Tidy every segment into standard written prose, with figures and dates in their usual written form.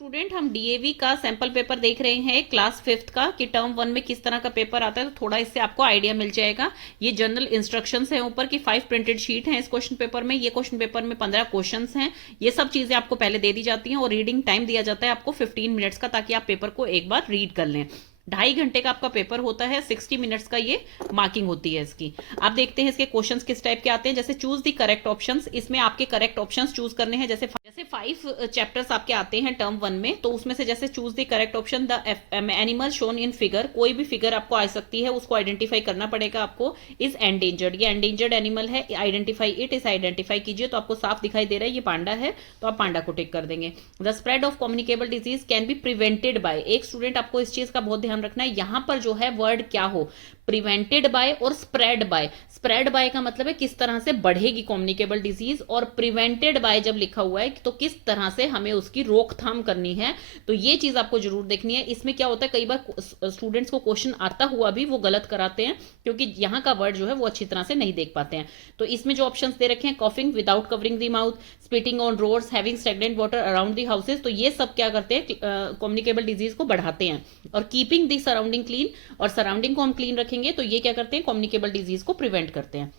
Student हम DAV का sample paper देख रहे हैं क्लास 5th का कि टर्म 1 में किस तरह का पेपर आता है, तो थोड़ा इससे आपको आइडिया मिल जाएगा। ये जनरल इंस्ट्रक्शंस हैं ऊपर की 5 प्रिंटेड शीट हैं इस क्वेश्चन पेपर में। ये क्वेश्चन पेपर में 15 क्वेश्चंस हैं। ये सब चीजें आपको पहले दे दी जाती हैं और रीडिंग टाइम दिया जाता है आपको 15 मिनट्स का, ताकि आप पेपर को एक बार रीड कर लें। 2.5 घंटे का आपका पेपर होता है, 60 मिनट्स का ये मार्किंग होती है इसकी। आप देखते हैं इसके क्वेश्चंस किस टाइप के आते हैं। जैसे चूज द करेक्ट ऑप्शंस, इसमें आपके करेक्ट ऑप्शंस चूज करने हैं। जैसे 5 चैप्टर्स आपके आते हैं टर्म 1 में, तो उसमें से जैसे choose the correct option, the animal shown in figure, कोई भी फिगर आपको आ सकती है, उसको आइडेंटिफाई करना पड़ेगा आपको। इज एंडेंजर्ड, ये एंडेंजर्ड एनिमल है, आइडेंटिफाई इट, इस आइडेंटिफाई कीजिए। तो आपको साफ दिखाई दे रहा है ये पांडा है, तो आप पांडा को टिक कर देंगे। The spread of communicable disease can be prevented by, एक स्टूडेंट आपको इस चीज का बहुत ध्यान रखना है, यहां पर जो है वर्ड क्या हो, प्रिवेंटेड बाय और स्प्रेड बाय। स्प्रेड बाय का मतलब है किस तरह से बढ़ेगी कम्युनिकेबल डिजीज, और प्रिवेंटेड बाय जब लिखा हुआ है तो किस तरह से हमें उसकी रोकथाम करनी है। तो ये चीज आपको जरूर देखनी है। इसमें क्या होता है, कई बार स्टूडेंट्स को क्वेश्चन आता हुआ भी वो गलत कराते हैं, क्योंकि यहाँ का वर्ड जो है वो अच्छी तरह से नहीं देख पाते हैं। तो इसमें जो ऑप्शंस दे रखे हैं, coughing without covering the mouth, spitting on roads, having stagnant water around the houses, तो ये सब क्या करते हैं, कम्युनिकेबल डिजीज को बढ़ाते हैं। और कीपिंग द सराउंडिंग क्लीन, और सराउंडिंग को हम क्लीन रखेंगे तो ये क्या करते हैं, कम्युनिकेबल डिजीज को प्रिवेंट करते हैं।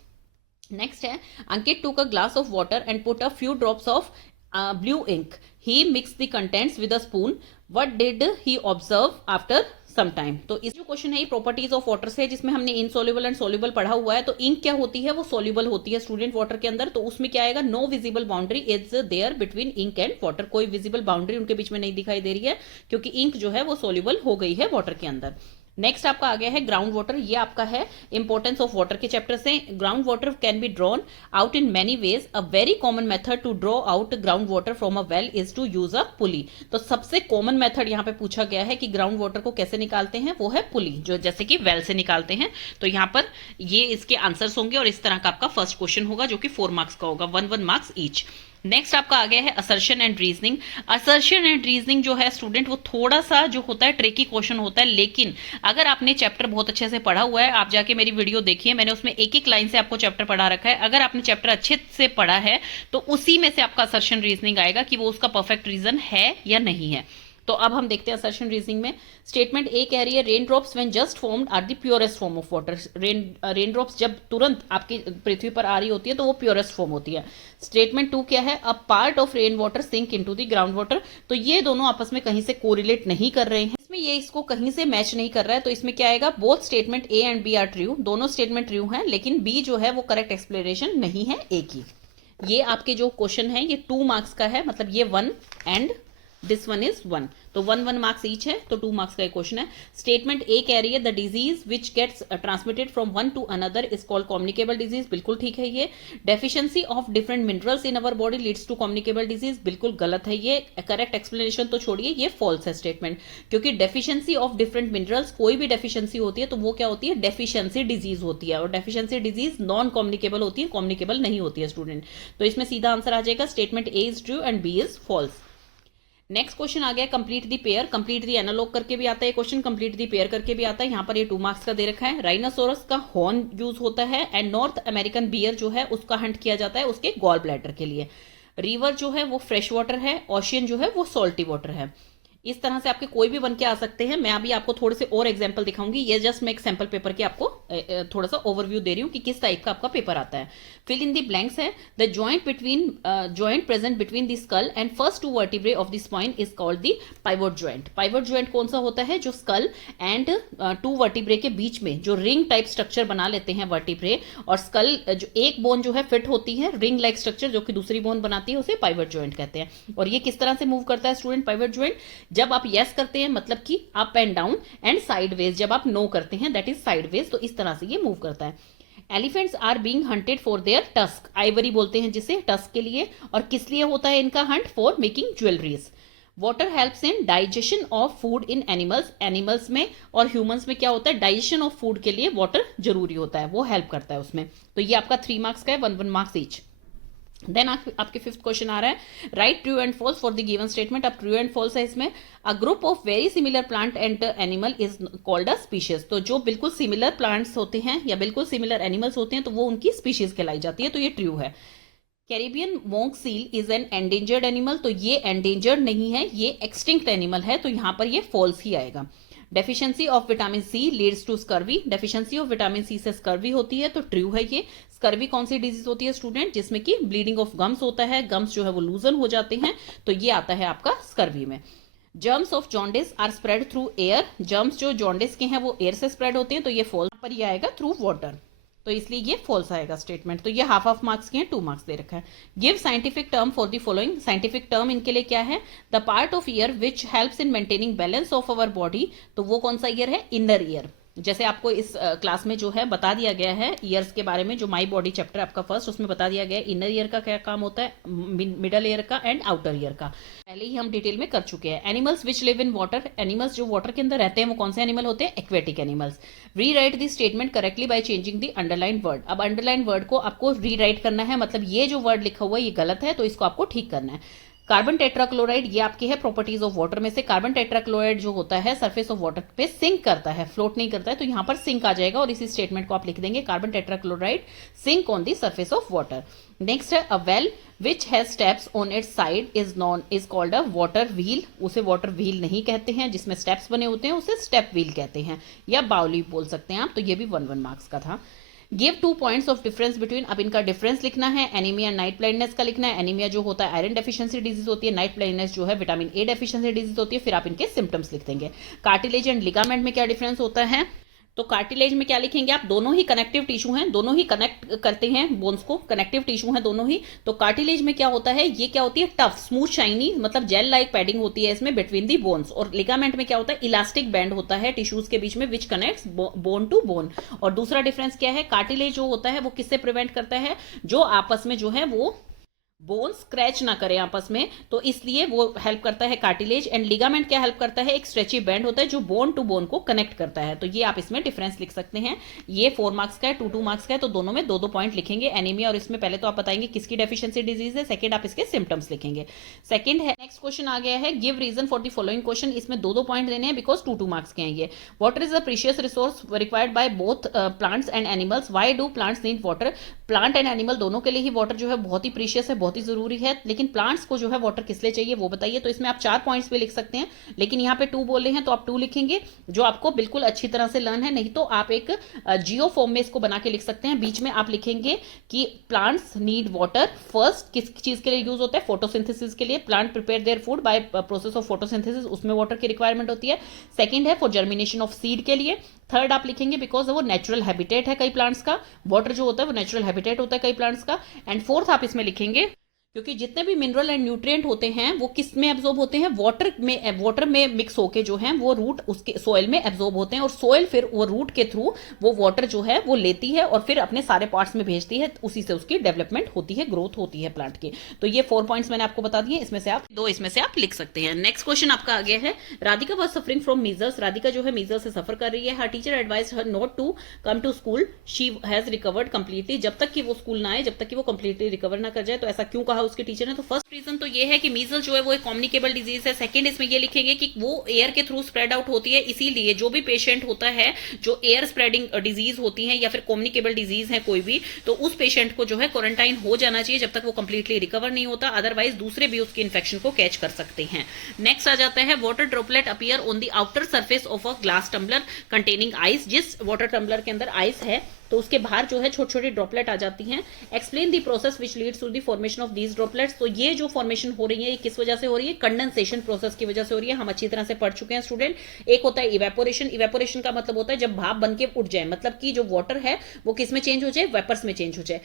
नेक्स्ट है, Ankit took a glass of water and put a few drops of blue ink, he mix the contents with a spoon, what did he observe after some time. तो इस जो question है ये properties of water से है, जिसमें हमने insoluble and soluble पढ़ा हुआ है। तो इंक क्या होती है, वो सोल्युबल होती है स्टूडेंट वाटर के अंदर। तो उसमें क्या आएगा, no visible boundary is there between ink and water, कोई विजिबल बाउंड्री उनके बीच में नहीं दिखाई दे रही है, क्योंकि इंक जो है वो सोल्युबल हो गई है वाटर के अंदर। नेक्स्ट आपका आ गया है ग्राउंड वाटर, ये आपका है इंपॉर्टेंस ऑफ वाटर के चैप्टर से। Ground water can be drawn out in many ways, a very common method to draw out ground water from a well is to use a pulley. तो सबसे common method यहाँ पे पूछा गया है कि ग्राउंड वाटर को कैसे निकालते हैं, वो है पुली, जो जैसे कि वेल से निकालते हैं। तो यहाँ पर ये इसके आंसर्स होंगे, और इस तरह का आपका फर्स्ट क्वेश्चन होगा जो कि 4 मार्क्स का होगा, 1 मार्क्स ईच। नेक्स्ट आपका आ गया है assertion and reasoning. Assertion and reasoning जो है स्टूडेंट, वो थोड़ा सा जो होता है ट्रिकी क्वेश्चन होता है, लेकिन अगर आपने चैप्टर बहुत अच्छे से पढ़ा हुआ है, आप जाके मेरी वीडियो देखिए, मैंने उसमें एक एक लाइन से आपको चैप्टर पढ़ा रखा है। अगर आपने चैप्टर अच्छे से पढ़ा है तो उसी में से आपका असर्शन रीजनिंग आएगा कि वो उसका परफेक्ट रीजन है या नहीं है। तो अब हम देखते हैं असर्शन रीजनिंग में। स्टेटमेंट ए कह रही है, rain drops when just formed are the purest form of water. Rain drops जब तुरंत आपकी पृथ्वी पर आ रही होती है तो वो प्योरेस्ट फॉर्म होती है। स्टेटमेंट 2 क्या है, a part of rain water sink into the ground water. तो ये दोनों आपस में कहीं से कोरिलेट नहीं कर रहे हैं, इसमें ये इसको कहीं से मैच नहीं कर रहा है। तो इसमें क्या आएगा, both statement A and B are true, दोनों स्टेटमेंट ट्रू हैं, लेकिन बी जो है वो करेक्ट एक्सप्लेनेशन नहीं है ए की। ये आपके जो क्वेश्चन है ये 2 मार्क्स का है, मतलब ये 1 एंड दिस वन इज 1, तो 1 मार्क्स ईच है, तो 2 मार्क्स का क्वेश्चन है। स्टेटमेंट ए कह रही है, the disease which gets transmitted from one to another is called communicable disease, बिल्कुल ठीक है ये। Deficiency of different minerals in our body leads to communicable disease, बिल्कुल गलत है ये। करेक्ट एक्सप्लेनेशन तो छोड़िए, ये फॉल्स है स्टेटमेंट, क्योंकि डेफिशिएंसी ऑफ डिफरेंट मिनरल्स, कोई भी डेफिशिएंसी होती है तो वो क्या होती है, डेफिशिएंसी डिजीज होती है, और डेफिशिएंसी डिजीज नॉन कम्युनिकेबल होती है, कम्युनिकेबल नहीं होती है स्टूडेंट। तो इसमें सीधा आंसर आ जाएगा statement A is true and B is false. Next question आ गया complete the pair. Complete the analogue करके भी आता है क्वेश्चन, कंप्लीट दी पेयर करके भी आता है। यहाँ पर ये 2 मार्क्स का दे रखा है। राइनासोरस का हॉर्न यूज होता है, एंड नॉर्थ अमेरिकन बियर जो है उसका हंट किया जाता है उसके गॉल ब्लैडर के लिए। रिवर जो है वो फ्रेश वाटर है, ओशियन जो है वो सॉल्टी वाटर है। इस तरह से आपके कोई भी बन के आ सकते हैं। मैं अभी आपको थोड़े से और एग्जांपल दिखाऊंगी, ये जस्ट मैं एक सैंपल पेपर के आपको थोड़ा सा ओवरव्यू दे रही हूँ कि किस टाइप का आपका पेपर आता है। फिल इन द ब्लैंक्स है, the joint present between the skull and first 2 vertebrae of the spine is called the pivot joint. Pivot joint कौन सा होता है, जो स्कल एंड 2 वर्टिब्रे के बीच में जो रिंग टाइप स्ट्रक्चर बना लेते हैं वर्टिब्रे, और स्कल जो एक बोन जो है फिट होती है, रिंग लाइक स्ट्रक्चर जो कि दूसरी बोन बनाती है, उसे पाइवोट जॉइंट कहते हैं। और ये किस तरह से मूव करता है स्टूडेंट पाइवोट जॉइंट, जब आप यस करते हैं मतलब कि up and down, and sideways जब आप नो करते हैं दैट इज साइडवेज, तो इस तरह से ये मूव करता है। Elephants are being hunted for their tusk, ivory बोलते हैं जिसे टस्क के लिए, और किस लिए होता है इनका Hunt, for making jewelleries. Water helps in digestion of food in animals, animals में और ह्यूमंस में क्या होता है, डाइजेशन ऑफ फूड के लिए वाटर जरूरी होता है, वो हेल्प करता है उसमें। तो ये आपका 3 मार्क्स का है, 1 मार्क्स ईच। देन आपके 5th क्वेश्चन आ रहा है, right true and false for the given statement. अब ट्रू एंड फॉल्स है इसमें, a group of very similar plant and animal is called a species. तो जो बिल्कुल सिमिलर प्लांट्स होते हैं या बिल्कुल सिमिलर एनिमल्स होते हैं तो वो उनकी स्पीशीज कहलाई जाती है, तो ये ट्रू है। Caribbean monk seal is an endangered animal, तो ये एंडेंजर्ड नहीं है, ये एक्सटिंक्ट एनिमल है, तो यहां पर ये फॉल्स ही आएगा। Deficiency of vitamin C leads to scurvy, deficiency of vitamin C से स्कर्वी होती है, तो ट्रू है ये। स्कर्वी कौन सी डिजीज होती है स्टूडेंट? जिसमें कि ब्लीडिंग ऑफ गम्स होता है, गम्स जो है वो लूजन हो जाते हैं, तो ये आता है आपका स्कर्वी में। Germs of jaundice are spread through air, germs जो जॉन्डिस के हैं वो एयर से स्प्रेड होते हैं, तो ये फॉल्स पर ये आएगा थ्रू वाटर, तो इसलिए ये फॉल्स आएगा स्टेटमेंट। तो ये हाफ मार्क्स के हैं, 2 मार्क्स दे रखा है। Give scientific term for the following, scientific term इनके लिए क्या है? The part of year which helps in maintaining balance of our body, तो वो कौन सा ईयर है? Inner ear. जैसे आपको इस क्लास में जो है बता दिया गया है ईयर्स के बारे में, जो माई बॉडी चैप्टर आपका फर्स्ट, उसमें बता दिया गया है इनर ईयर का क्या काम होता है, मिडल ईयर का एंड आउटर ईयर का, पहले ही हम डिटेल में कर चुके हैं। Animals which live in water, animals जो वाटर के अंदर रहते हैं वो कौन से एनिमल होते हैं? Aquatic animals. Rewrite the statement correctly by changing the underline word, अब अंडरलाइन वर्ड को आपको रीराइट करना है, मतलब ये जो वर्ड लिखा हुआ है ये गलत है, तो इसको आपको ठीक करना है। कार्बन टेट्राक्लोराइड, ये आपकी है प्रॉपर्टीज ऑफ वाटर में से। कार्बन टेट्राक्लोराइड जो होता है सरफेस ऑफ वाटर पे सिंक करता है, फ्लोट नहीं करता है, तो यहां पर सिंक आ जाएगा और इसी स्टेटमेंट को आप लिख देंगे, carbon tetrachloride sink on the surface of water. Next है, a well which has steps on its side is called a water wheel, उसे वाटर व्हील नहीं कहते हैं, जिसमें स्टेप्स बने होते हैं उसे स्टेप व्हील कहते हैं, या बाउली बोल सकते हैं आप, तो ये भी 1 मार्क्स का था। Give 2 points of difference between, अब इनका डिफरेंस लिखना है, एनीमिया नाइट ब्लाइंडनेस का लिखना है। एनीमिया जो होता है आयरन डेफिशिएंसी डिजीज होती है, नाइट ब्लाइंडनेस जो है विटामिन ए डेफिशिएंसी डिजीज होती है, फिर आप इनके सिम्टम्स लिख देंगे। कार्टिलेज एंड लिगामेंट में क्या डिफरेंस होता है? तो कार्टिलेज में क्या लिखेंगे आप? दोनों ही कनेक्टिव टिश्यू हैं, दोनों ही कनेक्ट करते हैं बोन्स को, कनेक्टिव टिश्यू हैं दोनों ही। तो कार्टिलेज में क्या होता है? ये क्या होती है? टफ, स्मूथ, शाइनी, मतलब जेल लाइक पैडिंग होती है इसमें बिटवीन दी बोन्स। और लिगामेंट में क्या होता है? इलास्टिक बैंड होता है टिश्यूज के बीच में which connects bone to bone. और दूसरा डिफरेंस क्या है? कार्टिलेज जो होता है वो किससे प्रिवेंट करता है? जो आपस में जो है वो बोन स्क्रैच ना करे आपस में, तो इसलिए वो हेल्प करता है कार्टिलेज। एंड लिगामेंट क्या हेल्प करता है? एक स्ट्रेची बैंड होता है जो बोन टू बोन को कनेक्ट करता है, तो ये आप इसमें डिफरेंस लिख सकते हैं। ये 4 मार्क्स का है, 2 मार्क्स का है, तो दोनों में 2 पॉइंट लिखेंगे। एनीमिया और इसमें पहले तो आप बताएंगे किसकी डेफिशिएंसी डिजीज है, सेकंड आप इसके सिम्टम्स लिखेंगे। सेकंड है, नेक्स्ट क्वेश्चन आ गया है, give reason for the following question, इसमें 2 पॉइंट देने हैं बिकॉज 2 मार्क्स के हैं ये। Water is a precious resource required by both plants and animals, why do plants need water, plant and animal दोनों के लिए ही वाटर जो है बहुत ही प्रीशियस है, बहुत ही जरूरी है, लेकिन प्लांट्स को जो है वाटर किस लिए चाहिए वो बताइए। तो इसमें आप 4 पॉइंट्स पे लिख सकते हैं, लेकिन यहाँ पे 2 बोल रहे हैं तो आप 2 लिखेंगे, जो आपको बिल्कुल अच्छी तरह से लर्न है। नहीं तो आप एक जियो फॉर्म में इसको बना के लिख सकते हैं। बीच में आप लिखेंगे कि प्लांट्स नीड वाटर, फर्स्ट किस चीज के लिए यूज होता है? फोटोसिंथेसिस के लिए, plant prepare their food by process of photosynthesis, उसमें वाटर की रिक्वायरमेंट होती है। सेकंड है फॉर जर्मिनेशन ऑफ सीड के लिए। थर्ड आप लिखेंगे बिकॉज वो नेचुरल हैबिटेट है कई प्लांट्स का, वाटर जो होता है वो नेचुरल हैबिटेट होता है कई प्लांट्स का। एंड फोर्थ आप इसमें लिखेंगे क्योंकि जितने भी मिनरल एंड न्यूट्रिएंट होते हैं वो किस में एब्जॉर्ब होते हैं? वाटर में मिक्स होके जो है वो रूट उसके सोइल में एब्जॉर्ब होते हैं, और सोइल फिर वो रूट के थ्रू वो वाटर जो है वो लेती है और फिर अपने सारे पार्ट्स में भेजती है, उसी से उसकी डेवलपमेंट होती है, ग्रोथ होती है प्लांट की। तो ये 4 पॉइंट्स मैंने आपको बता दिए, इसमें से आप 2 इसमें से आप लिख सकते हैं। नेक्स्ट क्वेश्चन आपका आ गया है, Radhika was suffering from measles, Radhika जो है मीजल्स से सफर कर रही है। Her teacher advise her not to come to school, she has recovered completely, जब तक कि वो स्कूल ना आए, जब तक कि वो कंप्लीटली रिकवर ना कर जाए। तो ऐसा क्यों कहा उसके टीचर ने? तो फर्स्ट रीजन तो ये है कि मीजल्स जो है वो एक कम्युनिकेबल डिजीज है। सेकंड इसमें ये लिखेंगे कि वो एयर के थ्रू स्प्रेड आउट होती है, इसीलिए जो भी पेशेंट होता है जो एयर स्प्रेडिंग डिजीज होती है या फिर कम्युनिकेबल डिजीज है कोई भी, तो उस पेशेंट को जो है क्वारंटाइन हो जाना चाहिए जब तक वो कंप्लीटली रिकवर नहीं होता, अदरवाइज दूसरे भी उसकी इन्फेक्शन को कैच कर सकते हैं। नेक्स्ट आ जाता है, water droplet appear on the outer surface of a glass tumbler containing ice, जिस वाटर टम्बलर के अंदर आइस है तो उसके बाहर जो है छोटी छोटी ड्रॉपलेट आ जाती हैं। Explain the process which leads to the formation of these droplets, तो ये जो फॉर्मेशन हो रही है ये किस वजह से हो रही है? कंडेंसेशन प्रोसेस की वजह से हो रही है। हम अच्छी तरह से पढ़ चुके हैं स्टूडेंट। एक होता है इवेपोरेशन, इवेपोरेशन का मतलब होता है जब भाप बन के उठ जाए, मतलब कि जो वाटर है वो किस में चेंज हो जाए? वेपर्स में चेंज हो जाए,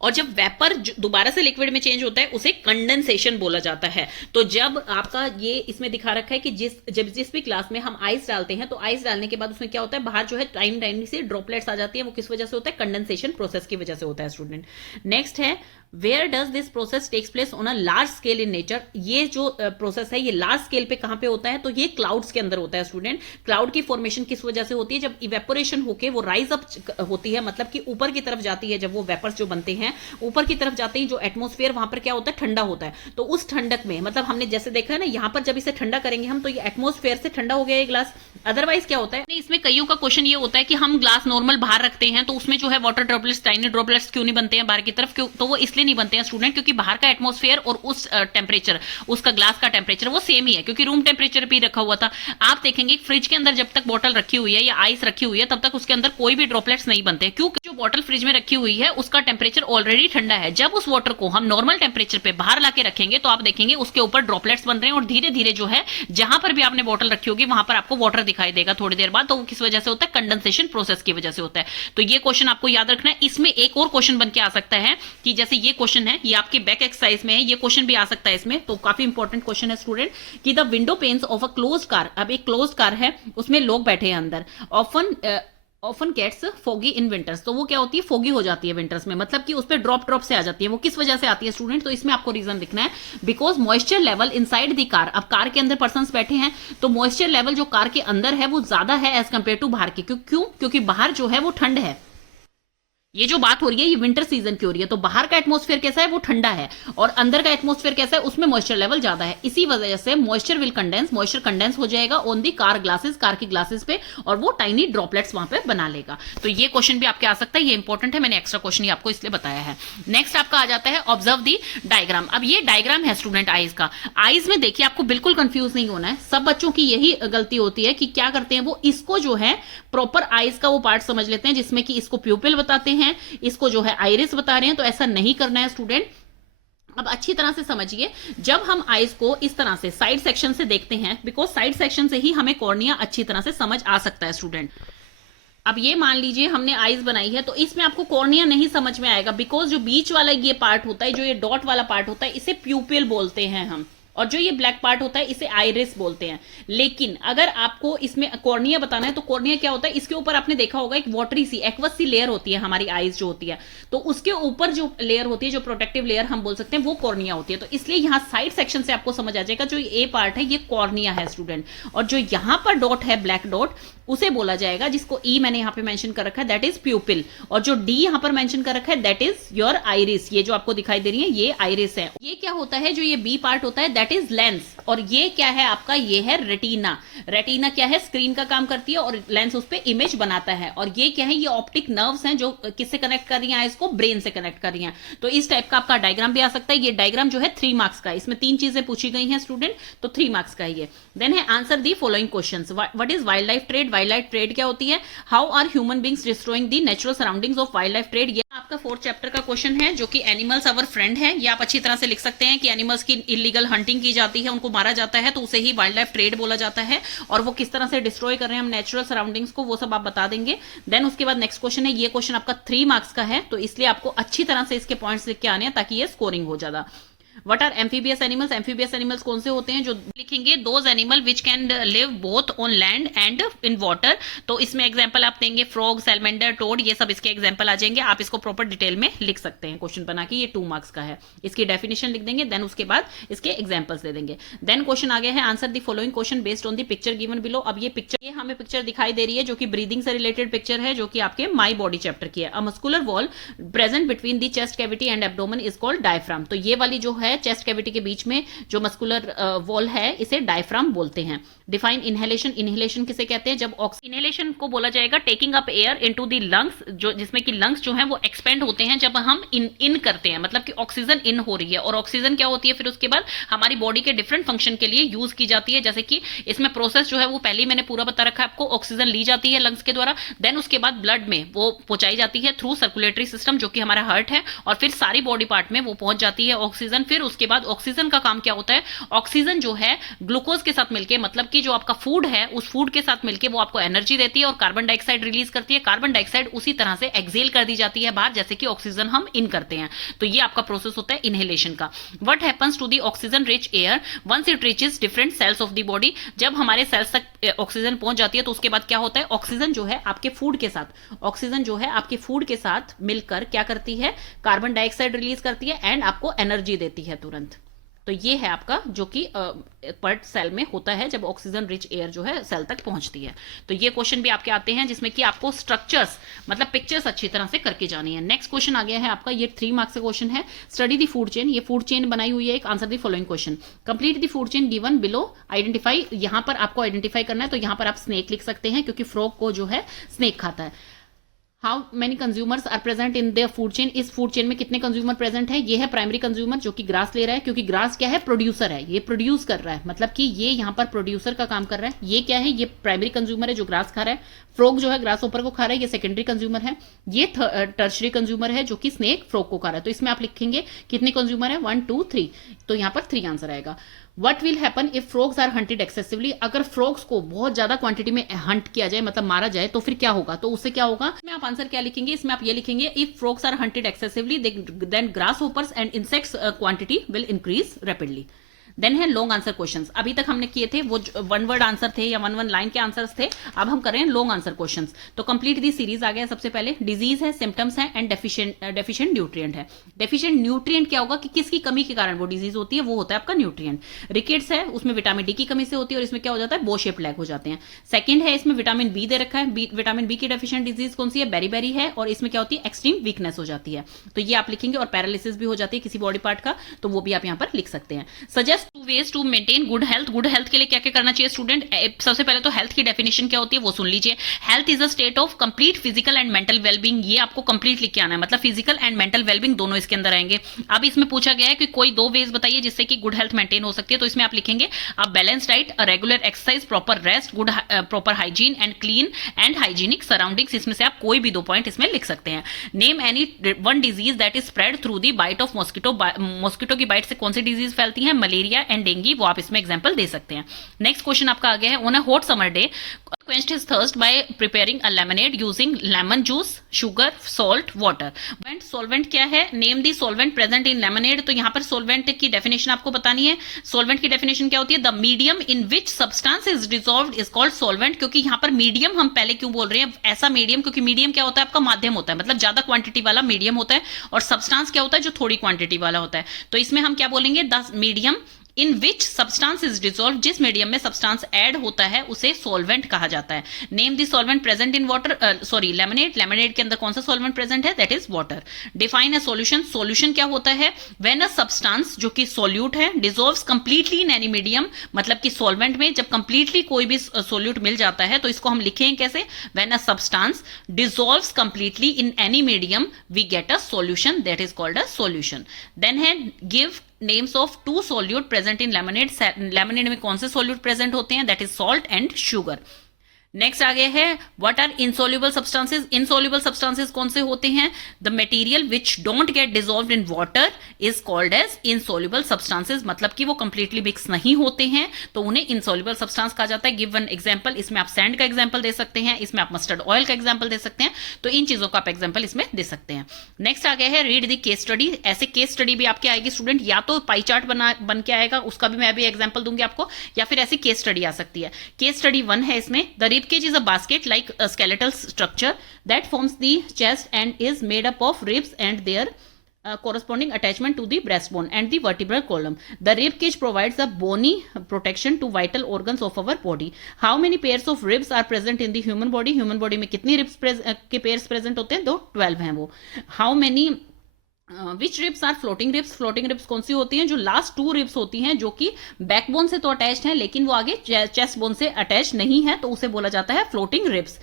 और जब वेपर दोबारा से लिक्विड में चेंज होता है उसे कंडेंसेशन बोला जाता है। तो जब आपका ये इसमें दिखा रखा है कि जिस भी क्लास में हम आइस डालते हैं तो आइस डालने के बाद उसमें क्या होता है? बाहर जो है टाइम से ड्रॉपलेट्स आ जाती है, वो किस वजह से होता है? कंडेंसेशन प्रोसेस की वजह से होता है स्टूडेंट। नेक्स्ट है, where does this process takes place on a large scale in nature, ये जो प्रोसेस है ये लार्ज स्केल पे कहां पे होता है? तो ये क्लाउड्स के अंदर होता है स्टूडेंट। क्लाउड की फॉर्मेशन किस वजह से होती है? जब इवेपोरेशन होके वो राइज अप होती है, मतलब कि ऊपर की तरफ जाती है, जब वो वेपर्स जो बनते हैं ऊपर की तरफ जाते हैं, जो एटमॉस्फेयर वहां पर क्या होता है? ठंडा होता है। तो उस ठंडक में, मतलब हमने जैसे देखा है ना, यहां पर जब इसे ठंडा करेंगे हम तो ये एटमॉस्फेयर से ठंडा हो गया ये ग्लास, अदरवाइज क्या होता है, इसमें कईयों का क्वेश्चन ये होता है कि हम ग्लास नॉर्मल बाहर रखते हैं तो उसमें जो है वाटर ड्रॉपलेट्स, टाइनी ड्रॉपलेट्स क्यों नहीं बनते हैं बाहर की तरफ, क्यों? तो वो इसलिए नहीं बनते हैं स्टूडेंट, क्योंकि बाहर का एटमॉस्फेयर और उस टेम्परेचर, उसका ग्लास का टेम्परेचर वो सेम ही है, क्योंकि रूम टेम्परेचर पे रखा हुआ था। आप देखेंगे फ्रिज के अंदर जब तक बॉटल रखी हुई है या आइस रखी हुई है तब तक उसके अंदर कोई भी ड्रॉपलेट्स नहीं बनते, क्योंकि जो बॉटल फ्रिज में रखी हुई है उसका टेम्परेचर ऑलरेडी ठंडा है। जब उस वाटर को हम नॉर्मल टेम्परेचर पे बाहर लाके रखेंगे तो आप देखेंगे उसके ऊपर ड्रॉपलेट्स बन रहे हैं, और धीरे धीरे जो है जहां पर भी आपने बॉटल रखी होगी वहां पर आपको वाटर दिखाई देगा थोड़ी देर बाद। तो वो किस वजह से होता है? कंडेंसेशन प्रोसेस की वजह से होता है। तो ये क्वेश्चन आपको याद रखना है। इसमें एक और क्वेश्चन बन के आ सकता है कि जैसे ये क्वेश्चन है, ये आपके बैक एक्सरसाइज में है, ये क्वेश्चन भी आ सकता है इसमें, तो काफी इंपॉर्टेंट क्वेश्चन है स्टूडेंट, कि the window pains of a closed car, अब एक क्लोज्ड कार है उसमें लोग बैठे हैं अंदर, often gets foggy in winters, तो वो क्या होती है? फोगी हो जाती है विंटर्स में, मतलब कि उस पर ड्रॉप ड्रॉप से आ जाती है। वो किस वजह से आती है स्टूडेंट? तो इसमें आपको रीजन लिखना है, because moisture level inside the car, अब कार के अंदर पर्सन बैठे हैं तो मॉइस्चर लेवल जो कार के अंदर है वो ज्यादा है एज कंपेयर टू बाहर के। क्यों? क्योंकि बाहर जो है वो ठंड है। ये जो बात हो रही है ये विंटर सीजन की हो रही है, तो बाहर का एटमॉस्फेयर कैसा है? वो ठंडा है, और अंदर का एटमॉस्फेयर कैसा है? उसमें मॉइस्चर लेवल ज्यादा है। इसी वजह से moisture will condense, moisture condense हो जाएगा on the car glasses, car की ग्लासेस पे, और वो टाइनी ड्रॉपलेट्स वहां पे बना लेगा। तो ये क्वेश्चन भी आपके आ सकता है, ये इंपॉर्टेंट है, मैंने एक्स्ट्रा क्वेश्चन ही आपको इसलिए बताया है। नेक्स्ट आपका आ जाता है ऑब्जर्व दी डायग्राम। अब ये डायग्राम है स्टूडेंट आईज का। आईज में देखिए आपको बिल्कुल कंफ्यूज नहीं होना है, सब बच्चों की यही गलती होती है कि क्या करते हैं वो इसको जो है प्रॉपर आईज का वो पार्ट समझ लेते हैं जिसमें कि इसको प्यूपिल बताते हैं, इसको जो है आइरिस बता रहे हैं। तो ऐसा नहीं करना है स्टूडेंट। अब अच्छी तरह से समझिए, जब हम आईज को इस तरह से साइड सेक्शन से देखते हैं, बिकॉज साइड सेक्शन से ही हमें कॉर्निया अच्छी तरह से समझ आ सकता है स्टूडेंट। अब ये मान लीजिए हमने आईज बनाई है तो इसमें आपको कॉर्निया नहीं समझ में आएगा, बिकॉज जो बीच वाला ये पार्ट होता है, जो ये डॉट वाला पार्ट होता है, इसे प्यूपिल बोलते हैं हम, और जो ये ब्लैक पार्ट होता है इसे आइरिस बोलते हैं। लेकिन अगर आपको इसमें कॉर्निया बताना है तो कॉर्निया क्या होता है? इसके ऊपर आपने देखा होगा एक वाटरी सी, एक्वस सी लेयर होती है हमारी आईज जो होती है, तो उसके ऊपर जो लेयर होती है, जो प्रोटेक्टिव लेयर हम बोल सकते हैं, वो कॉर्निया होती है। तो इसलिए यहाँ साइड सेक्शन से आपको समझ आ जाएगा जो ए पार्ट है ये कॉर्निया है स्टूडेंट, और जो यहाँ पर डॉट है ब्लैक डॉट उसे बोला जाएगा, जिसको ई मैंने यहाँ पे मेंशन कर रखा है, दैट इज प्यूपिल, और जो डी यहाँ पर मेंशन कर रखा है दैट इज योर आइरिस। ये जो आपको दिखाई दे रही है ये आइरिस है। ये क्या होता है? जो ये बी पार्ट होता है दैट इज लेंस, और ये क्या है आपका? ये है रेटिना। रेटिना क्या है? स्क्रीन का काम करती है, और लेंस उस पर इमेज बनाता है। और ये क्या है? ये ऑप्टिक नर्व्स हैं जो किससे कनेक्ट कर रही हैं? इसको ब्रेन से कनेक्ट कर रही हैं। तो इस टाइप का आपका डायग्राम भी आ सकता है। ये डायग्राम जो है 3 मार्क्स का है, इसमें 3 चीजें पूछी गई हैं स्टूडेंट, तो 3 मार्क्स का है ये। देन है answer the following questions. What is wild life trade? Wild life trade क्या होती है? How are human beings destroying the natural surroundings of wild life trade? ये आपका 4th चैप्टर का क्वेश्चन है, जो कि एनिमल्स अवर फ्रेंड है। ये आप अच्छी तरह से लिख सकते हैं कि एनिमल्स की इलीगल हंटिंग की जाती है, उनको मारा जाता है, तो उसे ही वाइल्ड लाइफ ट्रेड बोला जाता है। और वो किस तरह से डिस्ट्रॉय कर रहे हैं हम नेचुरल सराउंडिंग्स को, वो सब आप बता देंगे। देन उसके बाद नेक्स्ट क्वेश्चन है, ये क्वेश्चन आपका 3 मार्क्स का है, तो इसलिए आपको अच्छी तरह से इसके पॉइंट्स लिख के आने हैं ताकि ये स्कोरिंग हो ज्यादा। What are amphibious animals? Amphibious animals कौन से होते हैं? जो लिखेंगे those animal which can live both on land and in water. तो इसमें एग्जांपल आप देंगे फ्रॉग, सैलमेंडर, टोड, ये सब इसके एग्जांपल आ जाएंगे। आप इसको प्रॉपर डिटेल में लिख सकते हैं क्वेश्चन बना के। ये 2 मार्क्स का है, इसकी डेफिनेशन लिख देंगे, देन उसके बाद इसके एग्जाम्पल्स दे देंगे। देन क्वेश्चन आ गया है answer the following question based on the picture given below. अब ये पिक्चर, ये हमें पिक्चर दिखाई दे रही है जो कि ब्रीदिंग से रिलेटेड पिक्चर है, जो कि आपके माई बॉडी चैप्टर की है। A muscular wall present between the chest cavity and abdomen is called diaphragm. तो ये वाली जो है चेस्ट कैविटी के बीच में जो मस्कुलर वॉल है इसे डायफ्राम बोलते हैं। Define inhalation. इनहेलेशन किसे कहते हैं? जब इनहेलेशन को बोला जाएगा taking up air into the lungs, जो जिसमें कि लंग्स जो हैं वो एक्सपेंड होते हैं जब हम इन करते हैं, मतलब कि ऑक्सीजन इन हो रही है। और ऑक्सीजन क्या होती है फिर उसके बाद हमारी बॉडी के डिफरेंट फंक्शन के लिए यूज की जाती है। जैसे कि इसमें प्रोसेस जो है वो पहले ही मैंने पूरा बता रखा है आपको। ऑक्सीजन ली जाती है लंग्स के द्वारा, देन उसके बाद ब्लड में वो पहुंचाई जाती है थ्रू सर्कुलेटरी सिस्टम, जो कि हमारा हार्ट है, और फिर सारी बॉडी पार्ट में वो पहुंच जाती है ऑक्सीजन। फिर उसके बाद ऑक्सीजन का काम क्या होता है? ऑक्सीजन जो है ग्लूकोज के साथ मिलकर, मतलब कि जो आपका फूड है उस फूड के साथ मिलकर वो आपको एनर्जी देती है और कार्बन डाइऑक्साइड रिलीज करती है। कार्बन डाइऑक्साइड उसी तरह से एक्सेल कर दी जाती है बाहर, जैसे कि ऑक्सीजन हम इन करते हैं। तो ये आपका प्रोसेस होता है इनहेलेशन का। What happens to the oxygen rich air once it reaches different cells of the body? जब हमारे सेल्स तक ऑक्सीजन पहुंच जाती है तो उसके बाद क्या होता है? ऑक्सीजन जो है आपके फूड के साथ, ऑक्सीजन जो है आपके फूड के साथ मिलकर क्या करती है? कार्बन डाइऑक्साइड रिलीज करती है एंड आपको एनर्जी देती है तुरंत। तो तो ये है आपका जो कि पर सेल में होता है जब ऑक्सीजन रिच एयर जो है सेल तक पहुंचती है। तो ये क्वेश्चन भी आपके आते हैं जिसमें कि आपको स्ट्रक्चर्स मतलब पिक्चर्स अच्छी तरह से करके जानी है। नेक्स्ट क्वेश्चन आ गया है आपका, ये 3 मार्क्स का क्वेश्चन है। स्टडी द फूड चेन, ये फूड चेन बनाई हुई है एक, answer the following question. Complete the food chain given below, identify, यहां पर आपको आइडेंटिफाई करना है तो यहां पर आप स्नेक लिख सकते हैं क्योंकि फ्रॉग को जो है स्नेक खाता है। How many consumers are present in the food chain, इस फूड चेन में कितने कंज्यूमर प्रेजेंट है। ये है प्राइमरी कंज्यूमर जो कि ग्रास ले रहा है, क्योंकि ग्रास क्या है, प्रोड्यूसर है, ये प्रोड्यूस कर रहा है, मतलब कि ये यहाँ पर प्रोड्यूसर का काम कर रहा है। ये क्या है, ये प्राइमरी कंज्यूमर है जो ग्रास खा रहा है। फ्रॉग जो है ग्रास ऊपर को खा रहा है, ये सेकेंडरी कंज्यूमर है। ये टर्शरी कंज्यूमर है जो कि स्नेक फ्रॉग को खा रहा है। तो इसमें आप लिखेंगे कितने कंज्यूमर है, 1 2 3, तो यहाँ पर 3 आंसर आएगा। What will happen if frogs are hunted excessively, अगर फ्रॉग्स को बहुत ज्यादा क्वांटिटी में हंट किया जाए मतलब मारा जाए तो फिर क्या होगा, तो उससे क्या होगा। इसमें आप आंसर क्या लिखेंगे, इसमें आप ये लिखेंगे if frogs are hunted excessively then grasshoppers and insects quantity will increase rapidly. Then है लॉन्ग आंसर क्वेश्चंस, अभी तक हमने किए थे वो 1 वर्ड आंसर थे या 1 लाइन के आंसर्स थे, अब हम कर रहे हैं लॉन्ग आंसर क्वेश्चंस। तो कंप्लीट दी सीरीज आ गया। सबसे पहले डिजीज है, सिम्टम्स है एंड डेफिशिएंट न्यूट्रिएंट है। डेफिशिएंट न्यूट्रिएंट क्या होगा कि किसकी कमी के कारण वो डिजीज होती है, वो होता है आपका न्यूट्रिएंट। रिकेट्स है, उसमें विटामिन डी की कमी से होती है और इसमें क्या हो जाता है, बो शेप लैग हो जाते हैं। सेकंड है, इसमें विटामिन बी दे रखा है, विटामिन बी की डेफिशिएंट डिजीज कौन सी है, बेरी है, और इसमें क्या होती है, एक्सट्रीम वीकनेस हो जाती है। तो ये आप लिखेंगे, और पैरालिसिस भी हो जाती है किसी बॉडी पार्ट का, तो वो भी आप यहाँ पर लिख सकते हैं। Suggest 2 ways to maintain good health, good health के लिए क्या क्या करना चाहिए स्टूडेंट। सबसे पहले तो हेल्थ की डेफिनेशन क्या होती है वो सुन लीजिए। Health is a state of complete physical and mental wellbeing, ये आपको कंप्लीट लिख के आना है, मतलब फिजिकल एंड मेंटल वेलबींग दोनों इसके अंदर आएंगे। अब इसमें पूछा गया है कि कोई 2 वेज बताइए जिससे कि गुड हेल्थ मेंटेन हो सकती है, तो इसमें आप लिखेंगे a balance diet, a regular exercise, proper rest, good proper hygiene and clean and hygienic surroundings. इसमें से आप कोई भी 2 पॉइंट इसमें लिख सकते हैं। Name any 1 disease that is spread through the bite of mosquito, mosquito की बाइट से कौन सी डिजीज फैलती है, मलेरिया एंड डेंगू, वो आप इसमें एग्जाम्पल दे सकते हैं। नेक्स्ट क्वेश्चन आपका आ गया है, on a hot summer day quenched his thirst by preparing a lemonade using lemon juice, sugar, salt, water. Solvent क्या है, name the solvent present in lemonade, तो यहाँ पर solvent की definition आपको बतानी है। solvent की definition क्या होती है, the medium in which substance is dissolved is called solvent, क्योंकि यहाँ पर medium हम पहले क्यों बोल रहे हैं, ऐसा medium क्योंकि medium क्या होता है आपका, माध्यम होता है, मतलब ज्यादा क्वांटिटी वाला medium होता है, और substance क्या होता है जो थोड़ी क्वांटिटी वाला होता है। तो इसमें हम क्या बोलेंगे, the medium in which substance is dissolve, जिस मीडियम में सब्सटेंस ऐड होता है उसे सॉल्वेंट कहा जाता है। Name the solvent present in water, sorry lemonade, lemonade के अंदर कौन सा सॉल्वेंट प्रेजेंट है, that is water. Define a solution, solution क्या होता है, व्हेन अ सब्सटेंस जो कि सॉल्यूट है dissolves completely in any medium, मतलब कि सॉल्वेंट में जब कंप्लीटली कोई भी सॉल्यूट मिल जाता है तो इसको हम लिखेंगे कैसे, when a substance dissolves completely in any medium we get a solution, that is called a solution. Then है give names of 2 solute present in lemonade, lemonade में कौन से सोल्यूट प्रेजेंट होते हैं, that is salt and sugar. Next आ गया है, what are insoluble substances, insoluble substances कौन से होते हैं, the material which don't get dissolved in water is called as insoluble substances, मतलब कि वो कंप्लीटली मिक्स नहीं होते हैं तो उन्हें इनसॉल्युबल सब्सटेंस कहा जाता है। गिव वन एग्जांपल, इसमें आप सैंड का एग्जांपल दे सकते हैं, इसमें आप मस्टर्ड ऑयल का एग्जांपल दे सकते हैं, तो इन चीजों का आप एग्जांपल इसमें दे सकते हैं। नेक्स्ट आ गया है, रीड द केस स्टडी, ऐसे केस स्टडी भी आपके आएगी स्टूडेंट, या तो पाई चार्ट बन के आएगा, उसका भी मैं भी एग्जांपल दूंगी आपको, या फिर ऐसी केस स्टडी आ सकती है। केस स्टडी 1 है, इसमें the rib cage is a basket like a skeletal structure that forms the chest and is made up of ribs and their corresponding attachment to the breastbone and the vertebral column. The rib cage provides a bony protection to vital organs of our body. How many pairs of ribs are present in the human body? Human body में कितनी ribs के pairs present होते हैं, 12 हैं वो। How many which ribs are floating ribs, floating ribs कौन सी होती हैं, जो लास्ट 2 रिब्स होती हैं जो कि बैकबोन से तो अटैच्ड हैं लेकिन वो आगे चेस्ट बोन से अटैच नहीं है, तो उसे बोला जाता है floating ribs.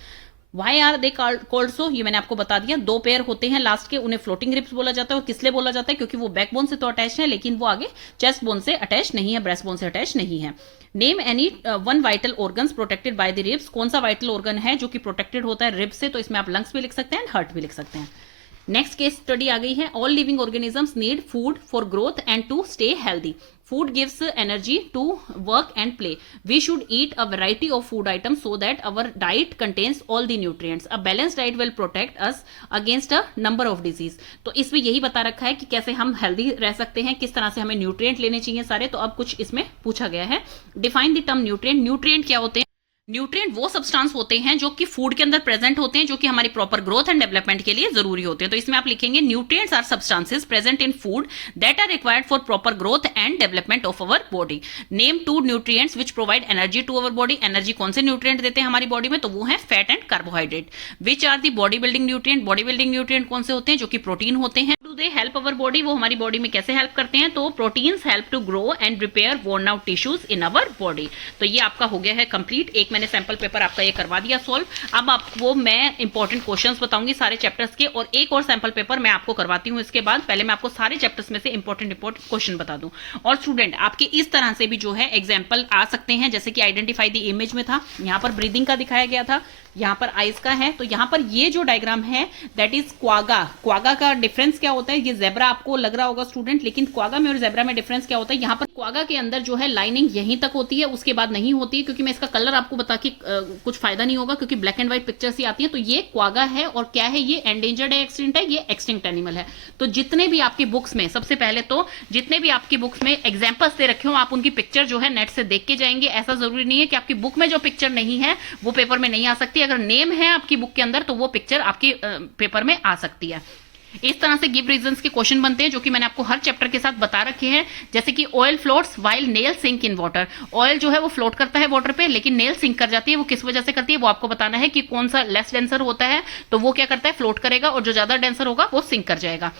Why are they called so, ये मैंने आपको बता दिया, 2 पेयर होते हैं लास्ट के, उन्हें फ्लोटिंग रिब्स बोला जाता है। और किस लिए बोला जाता है, क्योंकि वो बैकबोन से तो अटैच है लेकिन वो आगे चेस्ट बोन से अटैच नहीं है, ब्रेस्ट बोन से अटैच नहीं है। Name any 1 vital organs protected by the ribs, कौन सा वाइटल ऑर्गन है जो कि प्रोटेक्टेड होता है रिब्स से, तो इसमें आप लंग्स भी लिख सकते हैं एंड हार्ट भी लिख सकते हैं। नेक्स्ट केस स्टडी आ गई है, all living organisms need food for growth and to stay healthy, food gives energy to work and play, we should eat a variety of food items so that our diet contains all the nutrients, a balanced diet will protect us against a number of disease। तो इसमें यही बता रखा है कि कैसे हम healthy रह सकते हैं, किस तरह से हमें न्यूट्रिएंट लेने चाहिए सारे। तो अब कुछ इसमें पूछा गया है, define the term nutrient, nutrient क्या होते हैं, न्यूट्रिएंट वो सब्सटेंस होते हैं जो कि फूड के अंदर प्रेजेंट होते हैं, जो कि हमारी प्रॉपर ग्रोथ एंड डेवलपमेंट के लिए जरूरी होते हैं। तो इसमें आप लिखेंगे nutrients are substances present in food that are required for proper growth and development of our body. Name 2 nutrients which provide energy to our body. Energy कौन से न्यूट्रिएंट देते हैं हमारी बॉडी में? तो वो है fat and carbohydrate. Which are the body building nutrient. Body building nutrient कौन से होते हैं? जो कि प्रोटीन होते हैं। Do they help our body. वो हमारी बॉडी में कैसे हेल्प करते हैं? तो proteins help to grow and repair worn out tissues in our body. तो ये आपका हो गया है कंप्लीट। एक मैंने सैंपल पेपर आपका ये करवा दिया सॉल्व। अब आपको मैं इंपॉर्टेंट क्वेश्चंस बताऊंगी सारे चैप्टर्स के, और एक और सैंपल पेपर मैं आपको करवाती हूं इसके बाद। पहले मैं आपको सारे चैप्टर्स में से इंपॉर्टेंट क्वेश्चन बता दूं। और स्टूडेंट आपके इस तरह से भी जो है एग्जाम्पल आ सकते हैं, जैसे कि आइडेंटिफाई द इमेज में था, यहाँ पर ब्रीदिंग का दिखाया गया था, यहाँ पर आइज का है। तो यहाँ पर ये जो डायग्राम है दैट इज क्वागा। क्वागा का डिफरेंस क्या होता है? ये जेब्रा आपको लग रहा होगा स्टूडेंट, लेकिन क्वागा में और जेब्रा में डिफरेंस क्या होता है? यहाँ पर क्वागा के अंदर जो है लाइनिंग यहीं तक होती है, उसके बाद नहीं होती है, क्योंकि मैं इसका कलर आपको बता के कुछ फायदा नहीं होगा, क्योंकि ब्लैक एंड व्हाइट पिक्चर्स ही आती है। तो ये क्वागा है, और क्या है ये? एंडेंजर्ड है, एक्सटिंक्ट है, ये एक्सटिंक्ट एनिमल है। तो जितने भी आपकी बुक्स में, सबसे पहले तो जितने भी आपकी बुक्स में एग्जाम्पल्स दे रखे हो, आप उनकी पिक्चर जो है नेट से देख के जाएंगे। ऐसा जरूरी नहीं है कि आपकी बुक में जो पिक्चर नहीं है वो पेपर में नहीं आ सकती। अगर नेम है आपकी बुक के अंदर तो वो पिक्चर आपकी पेपर में आ सकती है। इस तरह से गिव रीजंस के क्वेश्चन बनते हैं, जो कि मैंने आपको हर चैप्टर के साथ बता रखे हैं। जैसे कि oil floats while nail sink in water. Oil जो है वो फ्लोट करता है वाटर पे, लेकिन नेल सिंक कर जाती है। वो किस वजह से करती है वो आपको बताना है कि कौन सा लेस डेंसर होता है तो वो क्या करता है? फ्लोट करेगा, और जो ज्यादा डेंसर होगा वो सिंक कर जाएगा।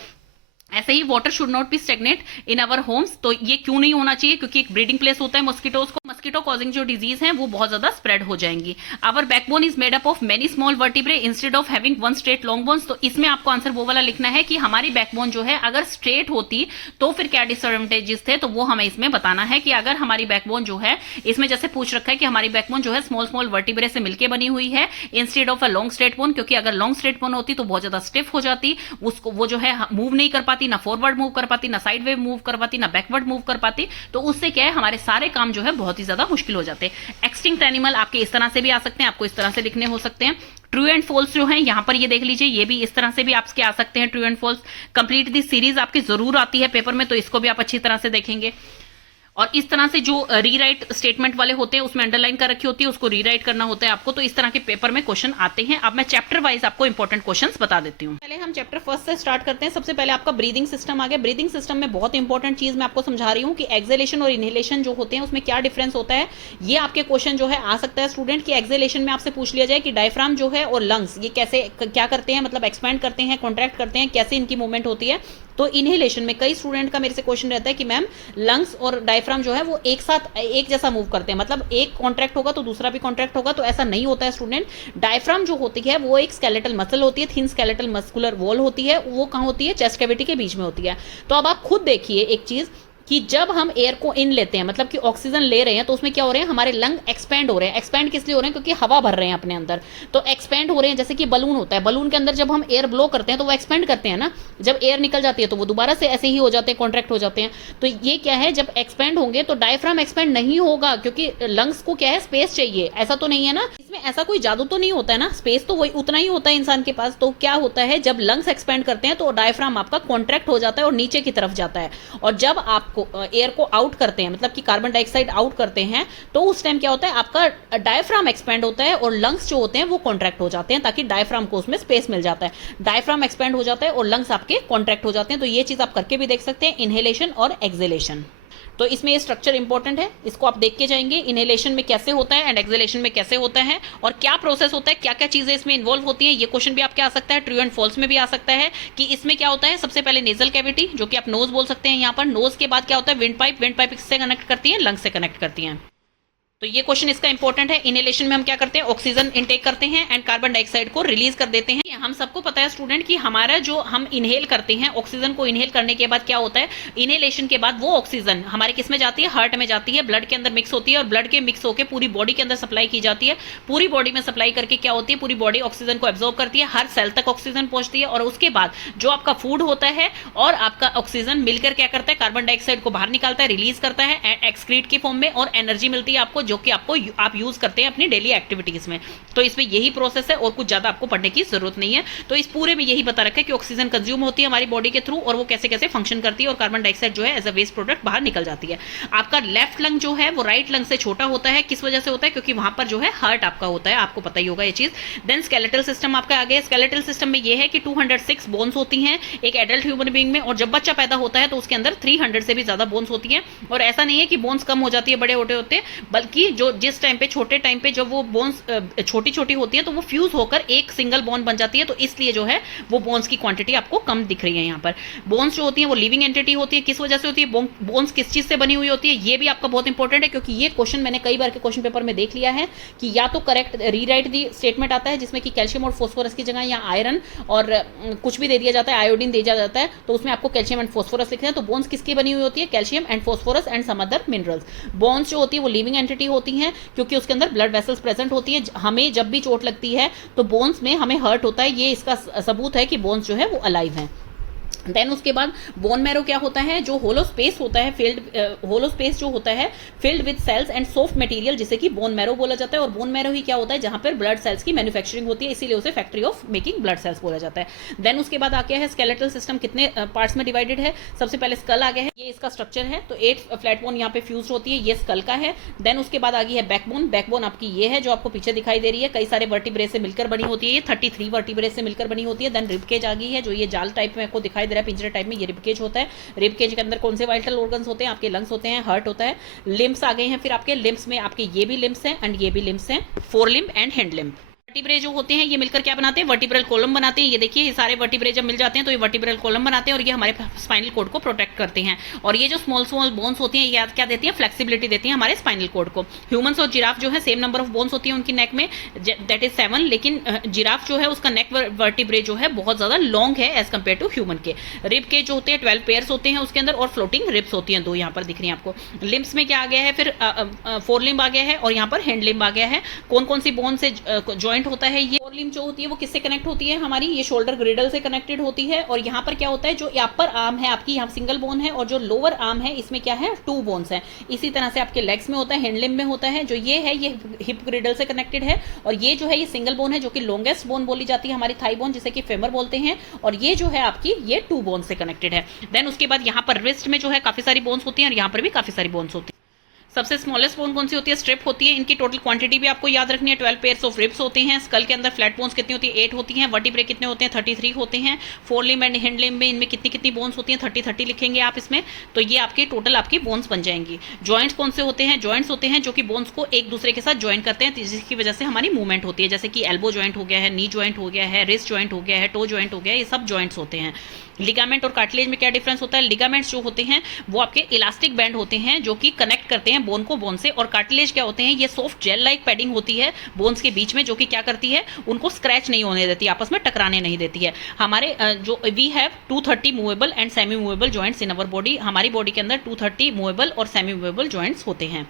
ऐसे ही water should not be stagnant in our homes. तो ये क्यों नहीं होना चाहिए? क्योंकि एक ब्रीडिंग प्लेस होता है मस्कीटोज को, मस्कीटो कॉजिंग जो डिजीज है वो बहुत ज्यादा स्प्रेड हो जाएंगी। Our backbone is made up of many small vertebrae instead of having one straight long bones. तो इसमें आपको आंसर वो वाला लिखना है कि हमारी बैकबोन जो है अगर स्ट्रेट होती तो फिर क्या डिसएडवांटेजेस थे, तो वो हमें इसमें बताना है कि अगर हमारी बैकबोन जो है, इसमें जैसे पूछ रखा है कि हमारी बैकबोन जो है स्मॉल स्मॉल वर्टिब्रे से मिलकर बनी हुई है instead of a long straight bone, क्योंकि अगर लॉन्ग स्ट्रेट बोन होती तो बहुत ज्यादा स्टिफ हो जाती, उसको वो जो है मूव नहीं कर पाती, ना फॉरवर्ड मूव कर पाती, ना साइड वेव मूव कर पाती, ना बैकवर्ड मूव कर पाती। तो उससे क्या है, हमारे सारे काम जो है बहुत ही ज्यादा मुश्किल हो जाते हैं। एक्सटिंक्ट एनिमल आपके इस तरह से भी आ सकते हैं, आपको इस तरह से लिखने हो सकते हैं। ट्रू एंड फॉल्स जो है यहाँ पर ये देख लीजिए, ये भी इस तरह से भी आपके आ सकते हैं true and false. Complete the series आपकी जरूर आती है पेपर में, तो इसको भी आप अच्छी तरह से देखेंगे। और इस तरह से जो रीराइट स्टेटमेंट वाले होते हैं उसमें अंडरलाइन कर रखी होती है, उसको रीराइट करना होता है आपको। तो इस तरह के पेपर में क्वेश्चन आते हैं। अब मैं चैप्टर वाइज आपको इंपॉर्टेंट क्वेश्चंस बता देती हूँ। पहले हम चैप्टर फर्स्ट से स्टार्ट करते हैं। सबसे पहले आपका ब्रीदिंग सिस्टम आ गया। ब्रीदिंग सिस्टम में बहुत इंपॉर्टेंट चीज मैं आपको समझा रही हूँ कि एक्सेलेशन और इनहेलेशन जो होते हैं उसमें क्या डिफरेंस होता है। ये आपके क्वेश्चन जो है आ सकता है स्टूडेंट की एक्सेलेशन में आपसे पूछ लिया जाए कि डायफ्राम जो है और लंग्स ये कैसे क्या करते हैं, मतलब एक्सपैंड करते हैं, कॉन्ट्रैक्ट करते हैं, कैसे इनकी मूवमेंट होती है। तो इनहेलेशन में कई स्टूडेंट का मेरे से क्वेश्चन रहता है कि मैम लंग्स और डायफ्राम जो है वो एक साथ एक जैसा मूव करते हैं, मतलब एक कॉन्ट्रैक्ट होगा तो दूसरा भी कॉन्ट्रैक्ट होगा। तो ऐसा नहीं होता है स्टूडेंट। डायफ्राम जो होती है वो एक स्केलेटल मसल होती है, थिन स्केलेटल मस्कुलर वॉल होती है। वो कहाँ होती है? चेस्ट कैविटी के बीच में होती है। तो अब आप खुद देखिए एक चीज कि जब हम एयर को इन लेते हैं, मतलब कि ऑक्सीजन ले रहे हैं, तो उसमें क्या हो रहे हैं? हमारे लंग एक्सपैंड हो रहे हैं। एक्सपैंड किस लिए हो रहे हैं? क्योंकि हवा भर रहे हैं अपने अंदर, तो एक्सपैंड हो रहे हैं। जैसे कि बलून होता है, बलून के अंदर जब हम एयर ब्लो करते हैं तो वो एक्सपैंड करते हैं ना, जब एयर निकल जाती है तो वो दोबारा से ऐसे ही हो जाते हैं, कॉन्ट्रैक्ट हो जाते हैं। तो ये क्या है, जब एक्सपैंड होंगे तो डायफ्राम एक्सपैंड नहीं होगा, क्योंकि लंग्स को क्या है? स्पेस चाहिए। ऐसा तो नहीं है ना, इसमें ऐसा कोई जादू तो नहीं होता है ना, स्पेस तो वही उतना ही होता है इंसान के पास। तो क्या होता है, जब लंग्स एक्सपैंड करते हैं तो डायफ्राम आपका कॉन्ट्रैक्ट हो जाता है और नीचे की तरफ जाता है। और जब आपको एयर को आउट करते हैं, मतलब कि कार्बन डाइऑक्साइड आउट करते हैं, तो उस टाइम क्या होता है? आपका डायफ्राम एक्सपैंड होता है और लंग्स जो होते हैं वो कॉन्ट्रैक्ट हो जाते हैं, ताकि डायफ्राम को उसमें स्पेस मिल जाता है। डायफ्राम एक्सपैंड हो जाता है और लंग्स आपके कॉन्ट्रैक्ट हो जाते हैं। तो ये चीज आप करके भी देख सकते हैं, इनहेलेशन और एक्सहेलेशन। तो इसमें ये स्ट्रक्चर इंपॉर्टेंट है, इसको आप देख के जाएंगे। इनहेलेशन में कैसे होता है एंड एक्सहेलेशन में कैसे होता है, और क्या प्रोसेस होता है, क्या क्या चीजें इसमें इन्वॉल्व होती हैं। ये क्वेश्चन भी आपके आ सकता है, ट्रू एंड फॉल्स में भी आ सकता है कि इसमें क्या होता है। सबसे पहले नेजल कैविटी, जो कि आप नोज बोल सकते हैं यहाँ पर। नोज के बाद क्या होता है? Wind pipe. विंड पाइप किससे कनेक्ट करती है? लंग्स से कनेक्ट करती है। तो ये क्वेश्चन इसका इंपॉर्टेंट है। इनहेलेशन में हम क्या करते हैं? ऑक्सीजन इनटेक करते हैं एंड कार्बन डाइऑक्साइड को रिलीज कर देते हैं। हम सबको पता है स्टूडेंट कि हमारा जो हम इनहेल करते हैं, ऑक्सीजन को इनहेल करने के बाद क्या होता है? इनहेलेशन के बाद वो ऑक्सीजन हमारे किस में जाती है? हार्ट में जाती है, ब्लड के अंदर मिक्स होती है, और ब्लड के मिक्स होकर पूरी बॉडी के अंदर सप्लाई की जाती है। पूरी बॉडी में सप्लाई करके क्या होती है? पूरी बॉडी ऑक्सीजन को एब्जॉर्ब करती है, हर सेल तक ऑक्सीजन पहुंचती है। और उसके बाद जो आपका फूड होता है और आपका ऑक्सीजन मिलकर क्या करता है? कार्बन डाइऑक्साइड को बाहर निकालता है, रिलीज करता है एक्सक्रीट की फॉर्म में, और एनर्जी मिलती है आपको, जो कि आपको आप यूज करते हैं अपनी डेली एक्टिविटीज में। तो इसमें यही प्रोसेस है और कुछ ज्यादा आपको पढ़ने की जरूरत नहीं है। तो इस पूरे में यही बता रखा है कि ऑक्सीजन कंज्यूम होती है हमारी बॉडी के थ्रू और वो कैसे कैसे फंक्शन करती है और कार्बन डाइऑक्साइड जो है एज अ वेस्ट प्रोडक्ट बाहर निकल जाती है। आपका लेफ्ट लंग जो है वो राइट लंग से छोटा होता है, किस वजह से होता है? क्योंकि वहां पर जो है हार्ट आपका होता है, आपको पता ही होगा ये चीज। देन स्केलेटल सिस्टम आपका आ गया। स्केलेटल सिस्टम में ये है कि 206 बोन्स होती हैं एक एडल्ट ह्यूमन बीइंग में, और जब बच्चा पैदा होता है तो उसके अंदर 300 से भी ज्यादा बोन्स होती है। और ऐसा नहीं है कि बोन्स कम हो जाती है बड़े होते होते, बल्कि जो जिस टाइम पे छोटे टाइम पे जब वो बोन्स छोटी छोटी होती है तो वो फ्यूज होकर एक सिंगल बोन बन जाती है, तो इसलिए जो है वो बोन्स की क्वांटिटी आपको कम दिख रही है यहाँ पर। बोन्स जो होती है वो लिविंग एंटिटी होती है, किस वजह से होती है? बोन्स किस चीज से बनी हुई होती है, ये भी आपका बहुत इंपॉर्टेंट है, क्योंकि ये क्वेश्चन मैंने कई बार के क्वेश्चन पेपर में देख लिया है कि या तो करेक्ट रीराइट दी स्टेटमेंट आता है जिसमें कि कैल्शियम और फोस्फोरस की जगह या आयरन और कुछ भी दे दिया जाता है, आयोडीन दे दिया जाता है, तो उसमें आपको कैल्शियम एंड फोस्फोरस लिखते हैं। तो बोन्स किसकी बनी हुई होती है? Calcium and phosphorus and some other minerals. Bones जो होती है वो लिविंग एंटिटी होती हैं क्योंकि उसके अंदर ब्लड वेसल्स प्रेजेंट होती है। हमें जब भी चोट लगती है तो बोन्स में हमें हर्ट होता है, ये इसका सबूत है कि बोन्स जो है वो अलाइव हैं। देन उसके बाद बोन मैरो क्या होता है? जो होलो स्पेस होता है, होलो स्पेस जो होता है filled with cells and soft material, जिसे कि बोन मैरो बोला जाता है। और बोन मैरो ही क्या होता है? जहां पर ब्लड सेल्स की मैन्युफैक्चरिंग होती है, इसीलिए उसे factory of making blood cells बोला जाता है। देन उसके बाद आ गया है स्केलेटल सिस्टम कितने पार्ट्स में डिवाइडेड है। सबसे पहले स्कल आ गया है, ये इसका स्ट्रक्चर है, तो 8 फ्लैट बोन यहाँ पे फ्यूज होती है, ये स्कल का है। देन उसके बाद आ गई है बैकबोन। बैकबोन आपकी ये है जो आपको पीछे दिखाई दे रही है, कई सारे वर्टिब्रे से मिलकर बनी होती है, ये 33 वर्टिब्रे से मिलकर बनी होती है। देन रिबकेज आ गई है, जो ये जाल टाइप में आपको दिखाई दे रहा है, पिंजरे टाइप में, ये रिबकेज होता है। रिबकेज के अंदर कौन से वाइटल ऑर्गन्स होते हैं? आपके लंग्स होते हैं, हार्ट होता है। लिम्स आ गए हैं, फिर आपके लिम्स में आपके ये भी लिम्स हैं एंड ये भी लिम्स हैं, four limb and hand limb. Vertebrae जो होते हैं ये मिलकर क्या बनाते हैं? वर्टिब्रल कॉलम बनाते हैं। ये देखिए, ये सारे वर्टिब्रे जब मिल जाते हैं तो ये वर्टिब्रल कॉलम बनाते हैं और ये हमारे स्पाइनल कोड को प्रोटेक्ट करते हैं। और ये जो स्मॉल स्मॉल बोन्स होती हैं ये क्या देती है? फ्लेक्सिबिलिटी देती है हमारे स्पाइनल कोड को। ह्यूमंस और जिराफ जो है सेम नंबर ऑफ बोन्स होती है उनकी नेक में, दैट इज 7, लेकिन जिराफ जो है उसका नेक वर्टिब्रे जो है बहुत ज्यादा लॉन्ग है एज कम्पेयर टू ह्यूमन के। रिब के जो होते हैं 12 पेयर्स होते हैं उसके अंदर, और फ्लोटिंग रिब्स होती हैं 2 यहाँ पर दिख रही है आपको। लिम्स में क्या आ गया है? फिर फोर लिम्ब आ गया है और यहाँ पर हैंड लिम्ब आ गया है। कौन कौन सी बोन से ज्वाइंट होता है? ये फोर लिम्ब जो होती है वो किससे कनेक्ट होती है? हमारी ये शोल्डर ग्रिडल से कनेक्टेड होती है। और यहाँ पर क्या होता है? जो अपर आर्म है आपकी, यहाँ सिंगल बोन है, और जो लोअर आर्म है इसमें क्या है? 2 बोन्स हैं। इसी तरह से आपके लेग्स में होता है, हैंड लिम्ब में होता है, जो ये है ये हिप ग्रिडल से कनेक्टेड है। और ये जो है ये सिंगल बोन है जो कि लॉन्गेस्ट बोन बोली जाती है हमारी थाई बोन, जिसे कि फेमर बोलते हैं। और ये जो है आपकी ये 2 बोन से कनेक्टेड है। देन उसके बाद यहाँ पर रिस्ट में जो है काफी सारी बोन्स होती हैं और यहाँ पर भी काफी सारी बोन्स होती है। सबसे स्मॉलेस्ट बोन कौन सी होती है? स्ट्रिप होती है। इनकी टोटल क्वांटिटी भी आपको याद रखनी है, 12 पेयर्स ऑफ रिब्स होते हैं। स्कल के अंदर फ्लैट बोन्स कितनी होती है? 8 होती हैं। वर्टिब्रे कितने होते हैं? 33 होते हैं। Four limb and hand limb में इनमें कितनी कितनी बोन्स होती हैं? 30 लिखेंगे आप इसमें, तो ये आपकी टोटल आपकी बोन्स बन जाएंगी। जॉइंट्स कौन से होते हैं? जॉइंट्स होते हैं जो कि बोन्स को एक दूसरे के साथ ज्वाइन करते हैं, जिसकी वजह से हमारी मूवमेंट होती है, जैसे कि एल्बो जॉइंट हो गया है, नी जॉइंट हो गया है, रिस्ट जॉइंट हो गया है, टो जॉइंट हो गया है, ये सब जॉइंट्स होते हैं। लिगामेंट और कार्टिलेज में क्या डिफरेंस होता है? लिगामेंट्स जो होते हैं वो आपके इलास्टिक बैंड होते हैं जो कि कनेक्ट करते हैं बोन को बोन से, और कार्टिलेज क्या होते हैं? ये सॉफ्ट जेल लाइक पैडिंग होती है बोन्स के बीच में, जो कि क्या करती है? उनको स्क्रैच नहीं होने देती, आपस में टकराने नहीं देती है। हमारे जो we have 230 movable and semi movable joints in our body. हमारी बॉडी के अंदर 230 मूवेबल और सेमी मूवेबल जॉइंट्स होते हैं।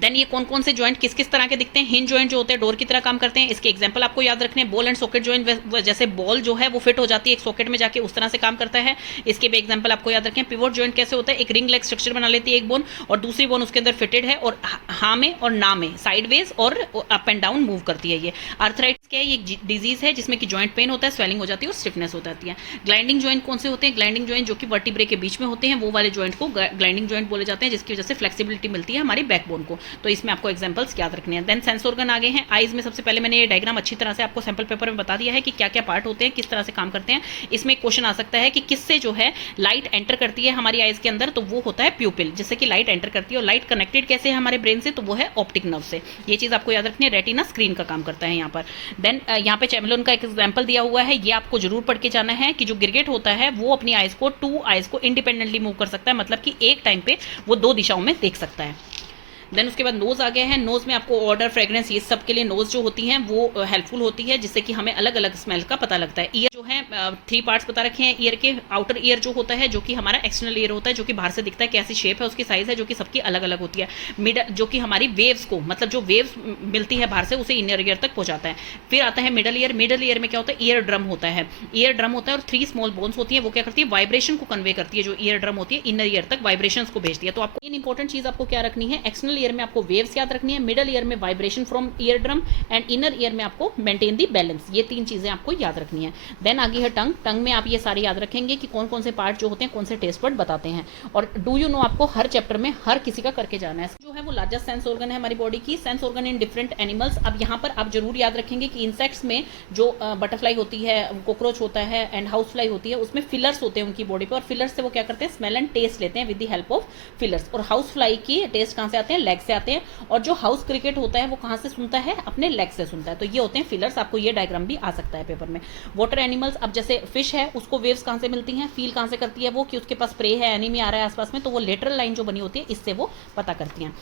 देन ये कौन कौन से जॉइंट किस किस तरह के दिखते हैं? हिंज जॉइंट जो होते हैं डोर की तरह काम करते हैं, इसके एग्जांपल आपको याद रखने हैं। बॉल एंड सॉकेट जॉइंट, जैसे बॉल जो है वो फिट हो जाती है एक सॉकेट में जाके, उस तरह से काम करता है। इसके भी एग्जांपल आपको याद रखें। पिवोट जॉइंट कैसे होता है? एक रिंग लाइक स्ट्रक्चर बना लेती है एक बोन, और दूसरी बोन उसके अंदर फिटेड है और हाँ में और ना में साइडवेज और अप एंड डाउन मूव करती है। ये आर्थराइटिस क्या है? ये डिजीज है जिसमें कि जॉइंट पेन होता है, स्वेलिंग हो जाती है और स्टिफनेस हो जाती है। ग्लाइंडिंग जॉइंट कौन से होते हैं? ग्लाइंडिंग जॉइंट जो कि वर्टिब्रे के बीच में होते हैं, वो वाले जॉइंट को ग्लाइंडिंग जॉइंट बोले जाते हैं, जिसकी वजह से फ्लेक्सिबिलिटी मिलती है हमारी बैकबोन को। तो इसमें आपको एग्जांपल्स याद रखने हैं। देन सेंस ऑर्गन आ गए हैं। आईज में सबसे पहले मैंने ये डायग्राम अच्छी तरह से आपको सैंपल पेपर में बता दिया है कि क्या क्या पार्ट होते हैं, किस तरह से काम करते हैं। इसमें एक क्वेश्चन आ सकता है कि किससे जो है लाइट एंटर करती है हमारी आईज के अंदर, तो वो होता है प्यूपिल, जिससे कि लाइट एंटर करती है। और लाइट कनेक्टेड कैसे है हमारे ब्रेन से? तो वो है ऑप्टिक नर्व से। ये चीज आपको याद रखनी है। रेटिना स्क्रीन का काम करता है यहाँ पर। देन यहाँ पे चैमेलियन का एक एग्जाम्पल दिया हुआ है, ये आपको जरूर पढ़ के जाना है कि जो गिरगिट होता है वो अपनी आईज को 2 आईज को इंडिपेंडेंटली मूव कर सकता है, मतलब कि एक टाइम पे वो 2 दिशाओं में देख सकता है। देन उसके बाद नोज आ गया है। नोज में आपको ऑर्डर, फ्रेग्रेंस, ये सब के लिए नोज जो होती हैं वो हेल्पफुल होती है, जिससे कि हमें अलग अलग स्मेल का पता लगता है। ईयर जो है 3 पार्ट्स बता रखे हैं ईयर के। आउटर ईयर जो होता है जो कि हमारा एक्सटर्नल ईयर होता है, जो कि बाहर से दिखता है, कैसी शेप है उसकी, साइज है, जो कि सबकी अलग अलग होती है। मिडल जो कि हमारी वेव्स को, मतलब जो वेव्स मिलती है बाहर से, उसे इनर ईयर तक पहुंचाता है। फिर आता है मिडल ईयर। मिडल ईयर में क्या होता है? ईयर ड्रम होता है। ईयर ड्रम होता है और 3 स्मॉल बोन्स होती है, वो क्या करती है? वाइब्रेशन को कन्वे करती है। जो ईयर ड्रम होती है इनर ईयर तक वाइब्रेशंस को भेजती है। तो आपको इन इंपॉर्टेंट चीज आपको क्या रखनी है? एक्सटर्नल ईयर में आपको वेव्स याद रखनी है, मिडल ईयर में vibration from ear drum, and inner ear में आपको मेंटेन दी बैलेंस। ये 3 चीजें आपको याद रखनी है। देन आगे है टंग। टंग में आप ये सारे याद रखेंगे कि कौन कौन से पार्ट जो होते हैं कौन से टेस्ट वर्ड बताते हैं। और डू यू नो आपको हर चैप्टर में हर किसी का करके जाना है। जो है वो लार्जेस्ट सेंस ऑर्गन है हमारी बॉडी की, sense organ in different animals. अब यहाँ पर आप जरूर याद रखेंगे कि इंसेक्ट्स में जो बटरफ्लाई होती है, कॉकरोच होता है एंड हाउस फ्लाई होती है, उसमें फिलर्स होते हैं उनकी बॉडी पर, और फिलर्स से वो क्या करते हैं, स्मेल एंड टेस्ट लेते हैं with the help of fillers. और हाउस फ्लाई की टेस्ट कहाँ से आते हैं, लेग से आते हैं। और जो हाउस क्रिकेट होता है वो कहाँ से सुनता है, अपने लेग से सुनता है। तो ये होते हैं फिलर्स। आपको ये डायग्राम भी आ सकता है पेपर में। वाटर एनिमल्स, अब जैसे फिश है उसको वेव्स कहाँ से मिलती हैं, फील कहाँ से करती है वो कि उसके पास प्रे है, एनिमी आ रहा है आसपास में, तो वो लेटरल लाइन जो बनी होती है इससे वो पता करती हैं।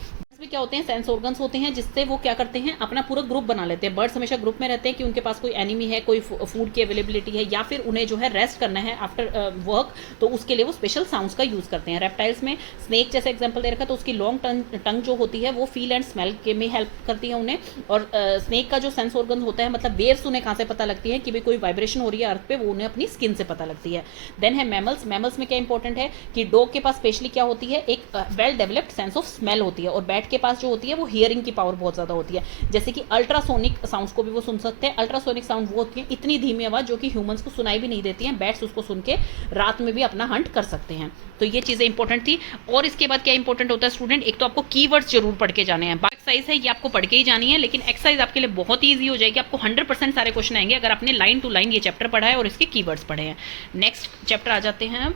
क्या होते हैं, सेंस ऑर्गन्स होते हैं जिससे वो क्या करते हैं, अपना पूरा ग्रुप बना लेते हैं। बर्ड्स हमेशा ग्रुप में रहते हैं कि उनके पास कोई एनिमी है, कोई फूड की अवेलेबिलिटी है, या फिर उन्हें जो है रेस्ट करना है आफ्टर वर्क, तो उसके लिए वो स्पेशल साउंड्स का यूज करते हैं। रेप्टाइल्स में स्नेक जैसे एग्जांपल दे रखा, तो उसकी लॉन्ग टंग जो होती है वो फील एंड स्मेल के में हेल्प करती है उन्हें। और स्नेक का जो सेंस ऑर्गन होता है, मतलब वेव्स उन्हें कहाँ से पता लगती है कि भाई कोई वाइब्रेशन हो रही है अर्थ पे, वो उन्हें अपनी स्किन से पता लगती है। देन है मैमल्स। मैमल्स में क्या इंपॉर्टेंट है कि डॉग के पास स्पेशली क्या होती है, एक well developed sense of smell होती है, और बैट के पास जो होती है वो हियरिंग की पावर बहुत ज्यादा होती है। जैसे कि अल्ट्रासोनिक साउंड्स को भी वो सुन सकते हैं। अल्ट्रासोनिक साउंड वो होती है इतनी धीमी आवाज जो कि ह्यूमंस को सुनाई भी नहीं देती है, बैट्स उसको सुन के रात में भी अपना हंट कर सकते हैं। तो ये चीजें इंपॉर्टेंट थी। और इसके बाद क्या इंपॉर्टेंट होता है स्टूडेंट, एक तो आपको कीवर्ड्स जरूर पढ़ के जाने हैं। एक्सरसाइज है ये आपको पढ़ के ही जानी है, लेकिन एक्सरसाइज आपके लिए बहुत ईजी हो जाएगी। आपको 100% सारे क्वेश्चन आएंगे अगर आपने लाइन टू लाइन ये चैप्टर पढ़ा है और इसके कीवर्ड्स पढ़े हैं। नेक्स्ट चैप्टर आ जाते हैं।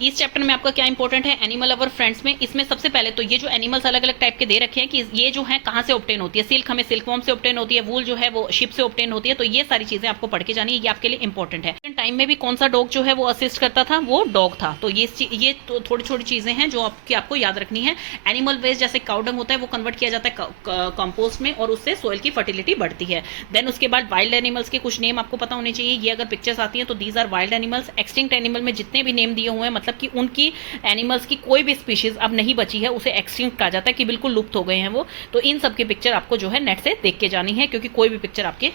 इस चैप्टर में आपका क्या इंपॉर्टेंट है, एनिमल अवर फ्रेंड्स में। इसमें सबसे पहले तो ये जो एनिमल्स अलग अलग टाइप के दे रखे हैं कि ये जो है कहाँ से ऑब्टेन होती है। सिल्क हमें सिल्क वॉर्म से ऑब्टेन होती है, वूल जो है वो शिप से ऑब्टेन होती है। तो ये सारी चीजें आपको पढ़ के जानी है, ये आपके लिए इंपॉर्टेंट है। टाइम में भी कौन सा डॉग जो है वो असिस्ट करता था, वो डॉग था। तो ये तो थोड़ी छोटी चीजें हैं जो आपको याद रखनी है। एनिमल वेस्ट जैसे काउडंग होता है वो कन्वर्ट किया जाता है कंपोस्ट में, और उससे सोइल की फर्टिलिटी बढ़ती है। देन उसके बाद वाइल्ड एनिमल्स के कुछ नेम आपको पता होने चाहिए। ये अगर पिक्चर्स आती है तो these are wild animals. Extinct animal में जितने भी नेम दिए हुए हैं, मतलब कि उनकी एनिमल्स की कोई भी स्पीशीज अब नहीं बची है, उसे एक्सटिंक्ट कहा जाता है कि बिल्कुल लुप्त हो गए हैं वो। तो इन सब की पिक्चर आपको जो है नेट से देख के जानी है, क्योंकि कोई भी पिक्चर आपके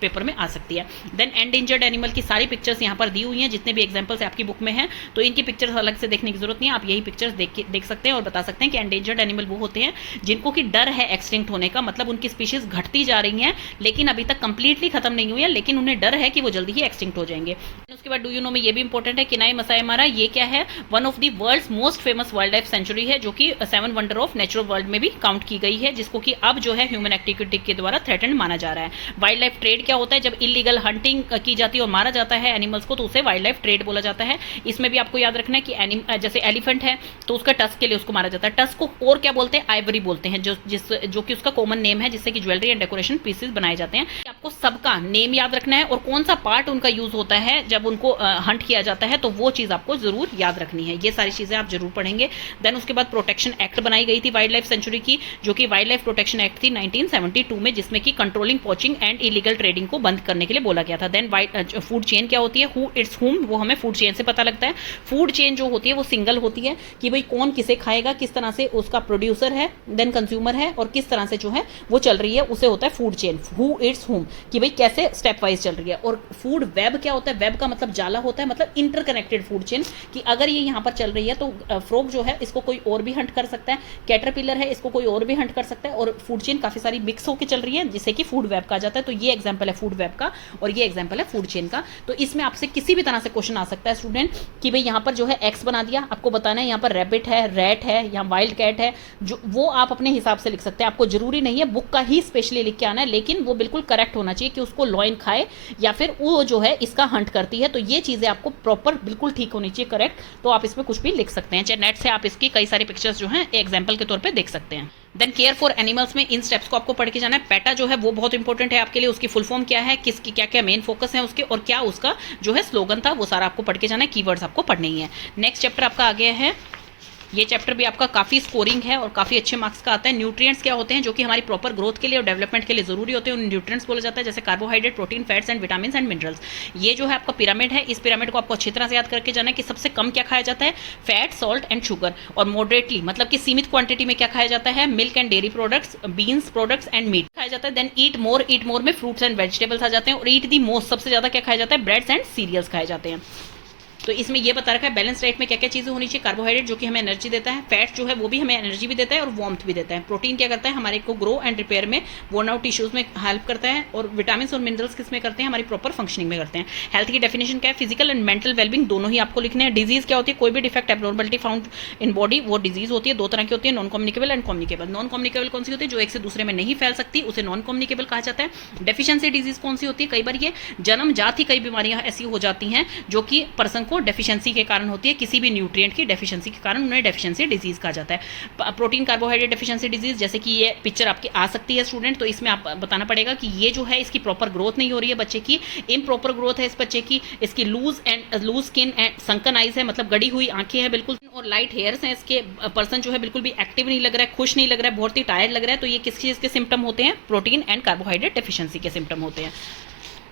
पेपर में आ सकती है। देन एंडेंजर्ड एनिमल की सारी पिक्चर्स यहाँ पर दी हुई हैं, जितने भी एग्जांपल्स आपकी बुक में हैं, तो इनकी पिक्चर्स अलग से देखने की जरूरत नहीं है। आप यही पिक्चर्स देख सकते हैं और बता सकते हैं कि एंडेंजर्ड एनिमल वो होते हैं जिनको कि डर है एक्सटिंक्ट होने का, मतलब उनकी स्पीशीज घटती जा रही हैं लेकिन अभी तक कंप्लीटली खत्म नहीं हुई है, लेकिन उन्हें डर है कि वो जल्दी ही एक्सटिंक्ट हो जाएंगे। उसके बाद डू यू नो में ये भी इंपॉर्टेंट है, किनाई मसाई मारा। ये क्या है, one of the world's most famous wild life sanctuary है, जो कि 7 वंडर ऑफ नेचुरल वर्ल्ड में भी काउंट की गई है, जिसको कि अब जो है ह्यूमन एक्टिविटी के द्वारा थ्रेटेंड माना जा रहा है। वाइल्ड लाइफ ट्रेड क्या होता है, जब इलीगल हंटिंग की जाती है और मारा जाता है एनिमल्स को, तो उसे वाइल्ड लाइफ ट्रेड बोला जाता है। इसमें भी आपको याद रखना है कि जैसे एलिफेंट है तो उसका टस्क के लिए उसको मारा जाता है। टस्क को और क्या बोलते हैं, आइवरी बोलते हैं, जो कि उसका कॉमन नेम है, जिससे कि ज्वेलरी एंड डेकोरेशन पीसेस बनाए जाते हैं। आपको सबका नेम याद रखना है और कौन सा पार्ट उनका यूज होता है जब उनको हंट किया जाता है, तो वो चीज आपको जरूर याद रखनी है। ये सारी चीजें आप जरूर पढ़ेंगे। देन उसके बाद प्रोटेक्शन एक्ट बनाई गई थी वाइल्ड लाइफ सेंचुरी की, जो कि वाइल्ड लाइफ प्रोटेक्शन एक्ट थी 1972 में, जिसमें कि controlling poaching and illegal trading को बंद करने के लिए बोला गया था। देन फूड चेन क्या होती है, हु इट्स हुम, वो हमें फूड चेन से पता लगता है। फूड चेन जो होती है वो सिंगल होती है कि भाई कौन किसे खाएगा, किस तरह से उसका प्रोड्यूसर है, देन कंज्यूमर है, और किस तरह से जो है वो चल रही है, उसे होता है फूड चेन। हु इट्स हुम कि भाई कैसे स्टेप वाइज चल रही है। और फूड वेब क्या होता है, वेब का मतलब जाला होता है, मतलब इंटरकनेक्टेड फूड चेन, कि अगर ये यहाँ पर चल रही है तो फ्रॉग जो है इसको कोई और भी हंट कर सकता है, कैटरपिलर है इसको कोई और भी हंट कर सकता है, और फूड चेन काफी सारी मिक्स होकर चल रही है, जिसे कि फूड वेब कहा जाता है। तो ये एग्जांपल है फूड वेब का और ये एग्जांपल है फूड चेन का। तो इसमें आपसे किसी भी तरह से क्वेश्चन आ सकता है स्टूडेंट कि भाई यहाँ पर जो है एक्स बना दिया, आपको बताना है यहाँ पर रैबिट है, रैट है या वाइल्ड कैट है, जो वो आप अपने हिसाब से लिख सकते हैं। आपको जरूरी नहीं है बुक का ही स्पेशली लिख के आना है, लेकिन वो बिल्कुल करेक्ट होना चाहिए कि उसको लॉइन खाए या फिर वो जो है इसका हंट करती है। तो ये चीजें आपको प्रॉपर बिल्कुल ठीक होनी चाहिए, करेक्ट। तो आप इसमें कुछ भी लिख सकते हैं, चाहे नेट से आप इसकी कई सारी पिक्चर्स जो है एग्जाम्पल के तौर पर देख सकते हैं। देन केयर फॉर एनिमल्स में इन स्टेप्स को आपको पढ़ के जाना है। पेटा जो है वो बहुत इंपॉर्टेंट है आपके लिए, उसकी फुल फॉर्म क्या है, किसकी क्या क्या मेन फोकस है उसके, और क्या उसका जो है स्लोगन था, वो सारा आपको पढ़ के जाना है। कीवर्ड्स आपको पढ़ने ही है। नेक्स्ट चैप्टर आपका आ गया है, ये चैप्टर भी आपका काफ़ी स्कोरिंग है और काफ़ी अच्छे मार्क्स का आता है। न्यूट्रिएंट्स क्या होते हैं जो कि हमारी प्रॉपर ग्रोथ के लिए और डेवलपमेंट के लिए जरूरी होते हैं, उन न्यूट्रिएंट्स बोला जाता है, जैसे carbohydrate, protein, fats and vitamin and minerals. ये जो है आपका पिरामिड है, इस पिरामिड को आपको अच्छी तरह से याद करके जाना है कि सबसे कम क्या खाया जाता है, फैट, सॉल्ट एंड शुगर, और मॉडरेटली मतलब कि सीमित क्वांटिटी में क्या खाया जाता है, milk and dairy products, beans products and meat खाया जाता है। देन ईट मोर में फ्रूट्स एंड वेजिटेबल्स आ जाते हैं, और ईट दी मोस्ट सबसे ज्यादा क्या खाया जाता है, ब्रेड्स एंड सीरियल्स खाए जाते हैं। तो इसमें ये बता रखा है बैलेंस डाइट में क्या क्या चीज़ें होनी चाहिए। कार्बोहाइड्रेट जो कि हमें एनर्जी देता है, फैट जो है वो भी हमें एनर्जी भी देता है और वार्मथ भी देता है। प्रोटीन क्या करता है, हमारे को ग्रो एंड रिपेयर में, वर्न आउट टिश्यूज में हेल्प करता है। और विटामिन और मिनरल्स किस में करते हैं, हमारी प्रॉपर फंक्शनिंग में करते हैं। हेल्थ की डेफिनेशन क्या है, फिजिकल एंड मेंटल वेलबिंग दोनों ही आपको लिखने हैं। डिजीज क्या होती है, कोई भी defect abnormality found in body, वो डिजीज होती है। दो तरह की होती है, non communicable and communicable. Non communicable कौन सी होती है, जो एक से दूसरे में नहीं फैल सकती, उसे नॉन कम्युनिकेबल कहा जाता है। डेफिशिएंसी डिजीज कौन सी होती है, कई बार ये जन्मजात ही कई बीमारियां ऐसी हो जाती हैं जो कि पर्सन को डेफिशिएंसी के कारण होती है, किसी भी न्यूट्रिएंट की डेफिशिएंसी के कारण उन्हें डेफिशिएंसी डिजीज कहा जाता है। प्रोटीन कार्बोहाइड्रेट डेफिशिएंसी डिजीज, जैसे कि ये पिक्चर आपकी आ सकती है स्टूडेंट, तो इसमें आप बताना पड़ेगा कि ये जो है इसकी प्रॉपर ग्रोथ नहीं हो रही है बच्चे की, इम्प्रॉपर ग्रोथ है इस बच्चे की, इसकी loose skin and sunken eyes है, मतलब गड़ी हुई आंखें हैं बिल्कुल, और लाइट हेयर्स हैं इसके। पर्सन जो है बिल्कुल भी एक्टिव नहीं लग रहा है, खुश नहीं लग रहा है, बहुत ही टायर्ड लग रहा है। तो ये किस चीज़ के सिम्टम होते हैं, प्रोटीन एंड कार्बोहाइड्रेट डेफिशिएंसी के सिम्टम होते हैं।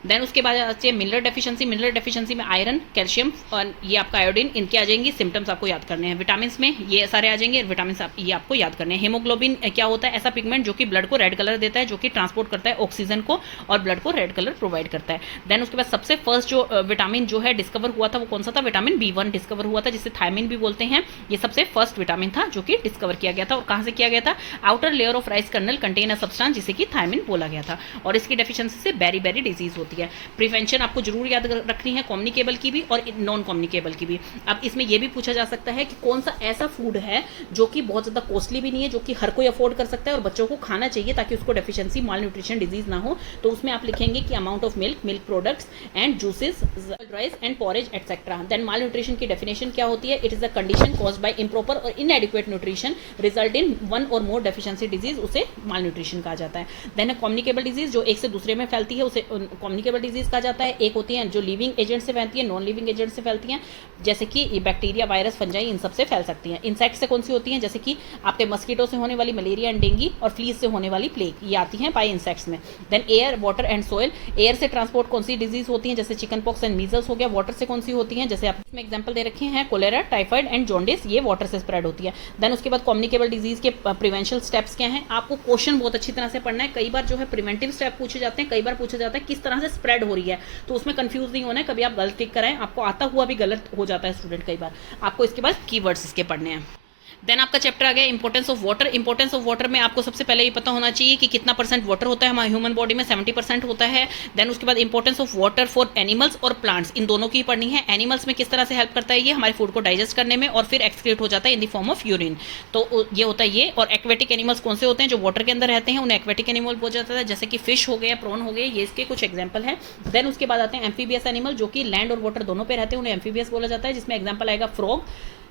देन उसके बाद आती है मिनरल डेफिशिएंसी। मिनरल डेफिशिएंसी में आयरन, कैल्शियम और ये आपका आयोडीन, इनके आ जाएंगी। सिम्टम्स आपको याद करने हैं। विटामिन में ये सारे आ जाएंगे, विटामिन ये आपको याद करने हैं। हेमोग्लोबिन क्या होता है, ऐसा पिगमेंट जो कि ब्लड को रेड कलर देता है, जो कि ट्रांसपोर्ट करता है ऑक्सीजन को और ब्लड को रेड कलर प्रोवाइड करता है। देन उसके बाद सबसे फर्स्ट जो विटामिन जो है डिस्कवर हुआ था वो कौन सा था, विटामिन B1 डिस्कवर हुआ था, जिसे थायमिन भी बोलते हैं। ये सबसे फर्स्ट विटामिन था जो कि डिस्कवर किया गया था। और कहाँ से किया गया था, outer layer of rice kernel contain a substance, जिसे कि थायमिन बोला गया था। और इसकी डेफिशिएंसी से बेरी बेरी डिजीज होती है। प्रिवेंशन आपको जरूर याद रखनी है, कम्युनिकेबल की भी और नॉन कम्युनिकेबल की भी। अब इसमें यह भी पूछा जा सकता है कि कौन सा ऐसा फूड है जो कि बहुत ज्यादा कॉस्टली भी नहीं है, जो कि हर कोई अफोर्ड कर सकता है और बच्चों को खाना चाहिए ताकि उसको डेफिशिएंसी, माल न्यूट्रिशन डिजीज ना हो। तो उसमें आप लिखेंगे कि amount of milk, milk products and juices, rice and porridge etcetera. Then malnutrition की डेफिनेशन क्या होती है, it is a condition caused by improper or inadequate nutrition result in one or more deficiency disease, उसे माल nutrition कहा जाता है। Then communicable disease, जो एक से दूसरे में फैलती है, उसे कम्युनिकेबल डिजीज कहा जाता है। एक होती है जो लिविंग एजेंट से फैलती है, नॉन लिविंग एजेंट से फैलती हैं, जैसे कि ये बैक्टीरिया, वायरस, फंजाई, इन सब से फैल सकती हैं। इंसेक्ट से कौन सी होती हैं, जैसे कि आपके मस्कीटो से होने वाली मलेरिया एंड डेंगू और फ्लीज से होने वाली प्लेग, ये आती हैं बाय इंसेक्ट्स में। Then air, water and soil, air से ट्रांसपोर्ट कौन सी डिजीज होती हैं, जैसे चिकन पॉक्स एंड मीजल्स हो गया। वाटर से कौन सी होती हैं, जैसे आप इसमें एग्जांपल दे रखे हैं, कोलेरा, टाइफाइड एंड जॉन्डिस, ये वाटर से स्प्रेड होती है। देन उसके बाद कम्युनिकेबल डिजीज के प्रिवेंशन स्टेप्स क्या हैं, आपको क्वेश्चन बहुत अच्छी तरह से पढ़ना है। कई बार जो है प्रिवेंटिव स्टेप पूछे जाते हैं, कई बार पूछा जाता है किस तरह से स्प्रेड हो रही है, तो उसमें कंफ्यूज नहीं होना है। कभी आप गलत टिक कराएं, आपको आता हुआ भी गलत हो जाता है स्टूडेंट कई बार। आपको इसके बाद कीवर्ड्स इसके पढ़ने हैं। देन आपका चैप्टर आ गया importance of water. Importance of water में आपको सबसे पहले ये पता होना चाहिए कि कितना परसेंट वाटर होता है हमारे ह्यूमन बॉडी में, 70% होता है। देन उसके बाद importance of water for animals और प्लांट्स, इन दोनों की पढ़नी है। एनिमल्स में किस तरह से हेल्प करता है ये हमारे फूड को डाइजेस्ट करने में, और फिर एक्सक्रीट हो जाता है in the form of urine, तो ये होता है ये। और एक्वेटिक एनिमल्स कौन से होते हैं, जो वाटर के अंदर रहते हैं, उन्हें एक्वेटिक एनिमल बोला जाता है, जैसे कि फिश हो गए, प्रॉन हो गए, ये इसके कुछ एग्जाम्पल है। देन उसके बाद आते हैं एम्फीबियस एनिमल, जो कि लैंड और वाटर दोनों पे रहते हैं, उन्हें एम्फीबियस बोला जाता है, जिसमें एग्जाम्पल आएगा frog,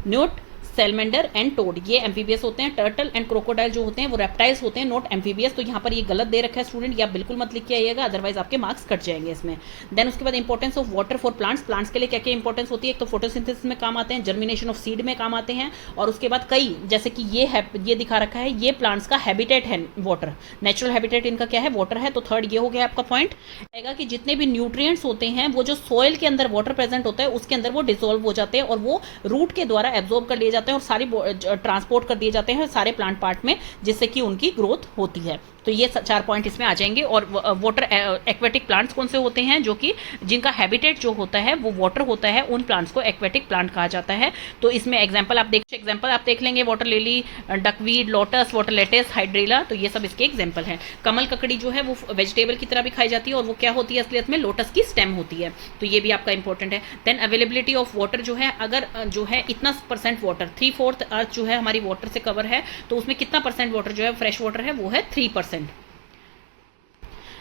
Newt, salamander and toad, ये एम्फीबियस होते हैं। टर्टल एंड क्रोकोडाइल जो होते हैं वो रेप्टाइल्स होते हैं, नॉट एम्फीबियस। तो यहाँ पर ये गलत दे रखा है स्टूडेंट, ये आप बिल्कुल मत लिख के आइएगा, अदरवाइज आपके मार्क्स कट जाएंगे इसमें। देन उसके बाद importance of water for plants, plants के लिए क्या क्या इंपॉर्टेंस होती है, एक तो फोटोसिंथेसिस में काम आते हैं, जर्मिनेशन ऑफ सीड में काम आते हैं, और उसके बाद कई, जैसे कि ये दिखा रखा है, ये प्लांट्स का हैबिटेट है वाटर, नेचुरल हैबिटेट इनका क्या है, वाटर है। तो थर्ड ये हो गया आपका पॉइंट आएगा कि जितने भी न्यूट्रिएंट्स होते हैं वो जो सोइल के अंदर वाटर प्रेजेंट होता है उसके अंदर वो डिसॉल्व हो जाते हैं और वो रूट के द्वारा एब्जॉर्ब कर लिए जाते हैं और सारी ट्रांसपोर्ट कर दिए जाते हैं सारे प्लांट पार्ट में, जिससे कि उनकी ग्रोथ होती है। तो ये 4 पॉइंट इसमें आ जाएंगे। और वाटर एक्वेटिक प्लांट्स कौन से होते हैं, जो कि जिनका हैबिटेट जो होता है वो वाटर होता है, उन प्लांट्स को एक्वेटिक प्लांट कहा जाता है। तो इसमें एग्जांपल आप देख लेंगे, water lily, duckweed, lotus, water lettuce, hydrilla, तो ये सब इसके एग्जांपल हैं। कमल ककड़ी जो है वो वेजिटेबल की तरह भी खाई जाती है और वो क्या होती है असलियत में, लोटस की स्टेम होती है, तो ये भी आपका इंपॉर्टेंट है। देन अवेलेबिलिटी ऑफ वाटर जो है, अगर जो है इतना परसेंट वाटर, 3/4 अर्थ जो है हमारी वाटर से कवर है, तो उसमें कितना परसेंट वाटर जो है फ्रेश वाटर है, वो है 3%,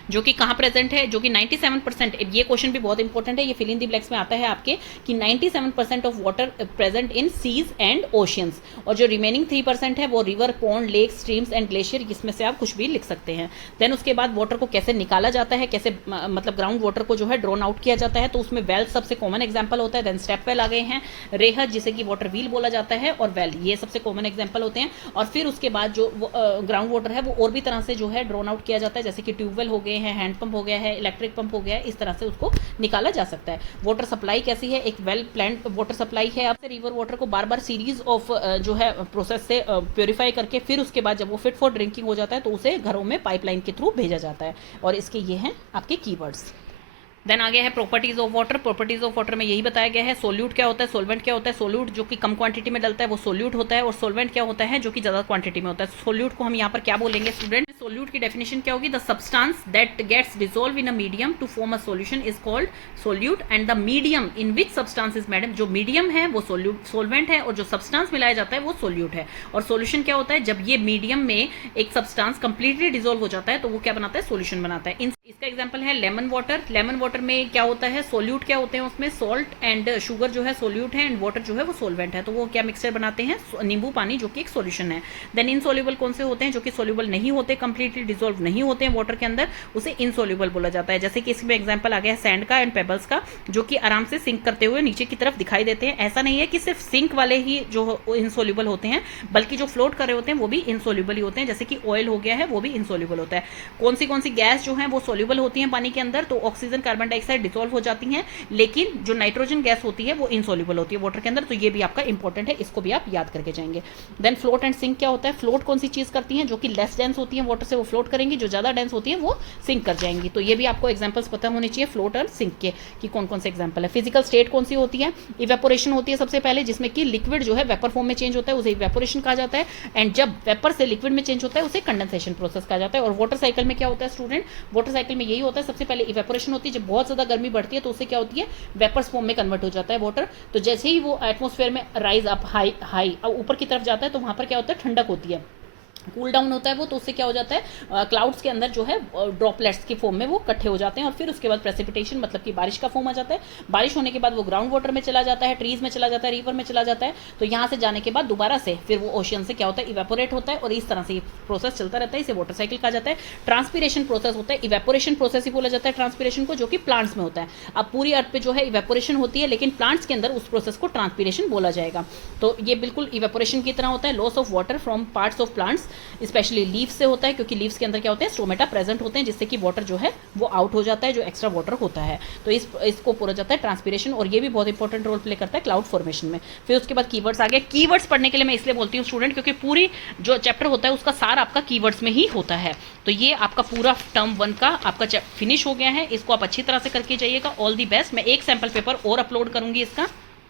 जो कि कहाँ प्रेजेंट है, जो कि 97%। ये क्वेश्चन भी बहुत इंपॉर्टेंट है, ये फिल इन दी ब्लैंक्स में आता है आपके कि 97% of water present in seas and oceans, और जो रिमेनिंग 3% है वो river, pond, lake, streams and glacier, इसमें से आप कुछ भी लिख सकते हैं। देन उसके बाद वाटर को कैसे निकाला जाता है, कैसे मतलब ग्राउंड वाटर को जो है ड्रोन आउट किया जाता है, तो उसमें वेल सबसे कॉमन एग्जाम्पल होता है। देन स्टेप वेल आ गए हैं, रेहर जिसे कि वाटर व्हील बोला जाता है, और वेल, ये सबसे कॉमन एग्जाम्पल होते हैं। और फिर उसके बाद जो ग्राउंड वाटर है वो और भी तरह से जो है ड्रोन आउट किया जाता है, जैसे कि ट्यूबवेल हो गए हैं, हैंड पंप हो गया है, इलेक्ट्रिक पंप हो गया है, इस तरह से उसको निकाला जा सकता है। वाटर सप्लाई कैसी है, एक वेल प्लान्ड वाटर सप्लाई है। आपसे रिवर वाटर को बार बार सीरीज ऑफ जो है प्रोसेस से प्योरीफाई करके फिर उसके बाद जब वो फिट फॉर ड्रिंकिंग हो जाता है तो उसे घरों में पाइपलाइन के थ्रू भेजा जाता है। और इसके ये हैं आपके कीवर्ड्स। देन आगे है properties of water. Properties of water में यही बताया गया है सोल्यूट क्या होता है, सोलवेंट क्या होता है। सोल्यूट जो कि कम क्वांटिटी में डलता है वो सोल्यूट होता है, और सोलवेंट क्या होता है जो कि ज्यादा क्वांटिटी में होता है। सोल्यूट को हम यहाँ पर क्या बोलेंगे स्टूडेंट? सोल्यूट की डेफिनेशन क्या होगी? The substance that gets dissolve in a medium to form a solution is called solute, and the medium in which substance is, madam जो मीडियम है वो सोलवेंट है, और जो सब्सटेंस मिलाया जाता है वो सोल्यूट है। और सोल्यूशन क्या होता है? जब ये मीडियम में एक सब्सटेंस कंप्लीटली डिसॉल्व हो जाता है तो वो क्या बनाता है? सोल्यूशन बनाता है। इसका एग्जांपल है लेमन वाटर। लेमन वाटर में क्या होता है? सोल्यूट क्या होते हैं उसमें? सॉल्ट एंड शुगर जो है सोल्यूट है, एंड वाटर जो है वो सोलवेंट है। तो वो क्या मिक्सचर बनाते हैं? नींबू पानी, जो कि एक सोल्यूशन है। देन इनसोल्यूबल कौन से होते हैं? जो कि सोल्यूबल नहीं होते, कंप्लीटली डिसॉल्व नहीं होते हैं वाटर के अंदर, उसे इनसोल्यूबल बोला जाता है। जैसे कि इसमें एग्जांपल आ गया है सैंड का एंड पेबल्स का, जो कि आराम से सिंक करते हुए नीचे की तरफ दिखाई देते हैं। ऐसा नहीं है कि सिर्फ सिंक वाले ही जो इनसोल्यूबल होते हैं, बल्कि जो फ्लोट कर रहे होते हैं वो भी इनसोल्यूबल ही होते हैं। जैसे कि ऑयल हो गया है, वो भी इनसोल्यूबल होता है। कौन सी गैस जो है वो सोल्यूबल होती है पानी के अंदर? तो ऑक्सीजन, कार्बन डाइऑक्साइड डिसॉल्व हो जाती हैं, लेकिन जो नाइट्रोजन गैस होती है वो इनसोल्यूबल होती है वाटर के अंदर। तो ये भी आपका इंपॉर्टेंट है, इसको भी आप याद करके जाएंगे। देन फ्लोट एंड सिंक क्या होता है? फ्लोट कौन सी चीज करती है? जो कि लेस डेंस होती है वाटर से वो फ्लोट करेंगी, जो ज्यादा डेंस होती है वो सिंक कर जाएंगी। तो ये भी आपको एग्जांपल्स पता होने चाहिए फ्लोट और सिंक के, कि कौन कौन से एग्जांपल है। फिजिकल स्टेट कौन सी होती है? इवेपोरेशन होती है सबसे पहले, जिसमें कि लिक्विड जो है वेपर फॉर्म में चेंज होता है, उसे इवेपोरेशन कहा जाता है। एंड जब वेपर से लिक्विड में चेंज होता है उसे कंडेंसेशन प्रोसेस कहा जाता है। और वाटर साइकिल में क्या होता है स्टूडेंट? वाटर साइकिल में यही होता है, सबसे पहले इवेपोरेशन होती है, जब बहुत ज्यादा गर्मी बढ़ती है तो उससे क्या होती है? वेपर्स फॉर्म में कन्वर्ट हो जाता है वाटर। तो जैसे ही वो एटमॉस्फेयर में राइज अप हाई ऊपर की तरफ जाता है तो वहां पर क्या होता है? ठंडक होती है, कूल डाउन होता है वो, तो उससे क्या हो जाता है? क्लाउड्स के अंदर जो है ड्रॉपलेट्स के फॉर्म में वो इकट्ठे हो जाते हैं, और फिर उसके बाद प्रेसिपिटेशन मतलब कि बारिश का फॉर्म आ जाता है। बारिश होने के बाद वो ग्राउंड वाटर में चला जाता है, ट्रीज में चला जाता है, रिवर में चला जाता है। तो यहाँ से जाने के बाद दोबारा से फिर वो ओशियन से क्या होता है? इवेपोरेट होता है, और इस तरह से ये प्रोसेस चलता रहता है। इसे वाटर साइकिल कहा जाता है। ट्रांसपीरेशन प्रोसेस होता है, इवेपोरेशन प्रोसेस ही बोला जाता है ट्रांसपीरेशन को, जो कि प्लांट्स में होता है। अब पूरी अर्थ पे जो है इवेपोरेशन होती है, लेकिन प्लांट्स के अंदर उस प्रोसेस को ट्रांसपीरेशन बोला जाएगा। तो ये बिल्कुल इवेपोरेशन की तरह होता है। Loss of water from parts of plants, specially leaves से होता है, क्योंकि लीव्स के अंदर क्या होते हैं? स्टोमेटा प्रेजेंट होते हैं, जिससे कि वाटर जो है वो आउट हो जाता है, जो एक्स्ट्रा वाटर होता है। तो इसको पूरा जाता है ट्रांसपीरेशन, और ये भी बहुत इंपॉर्टेंट रोल प्ले करता है क्लाउड फॉर्मेशन में। फिर उसके बाद कीवर्ड्स आ गए। कीवर्ड्स पढ़ने के लिए मैं इसलिए बोलती हूँ स्टूडेंट, क्योंकि पूरी जो चैप्टर होता है उसका सार आपका कीवर्ड्स में ही होता है। तो ये आपका पूरा टर्म 1 का आपका फिनिश हो गया है। इसको आप अच्छी तरह से करके जाइएगा। All the best. मैं एक सैंपल पेपर और अपलोड करूंगी इसका।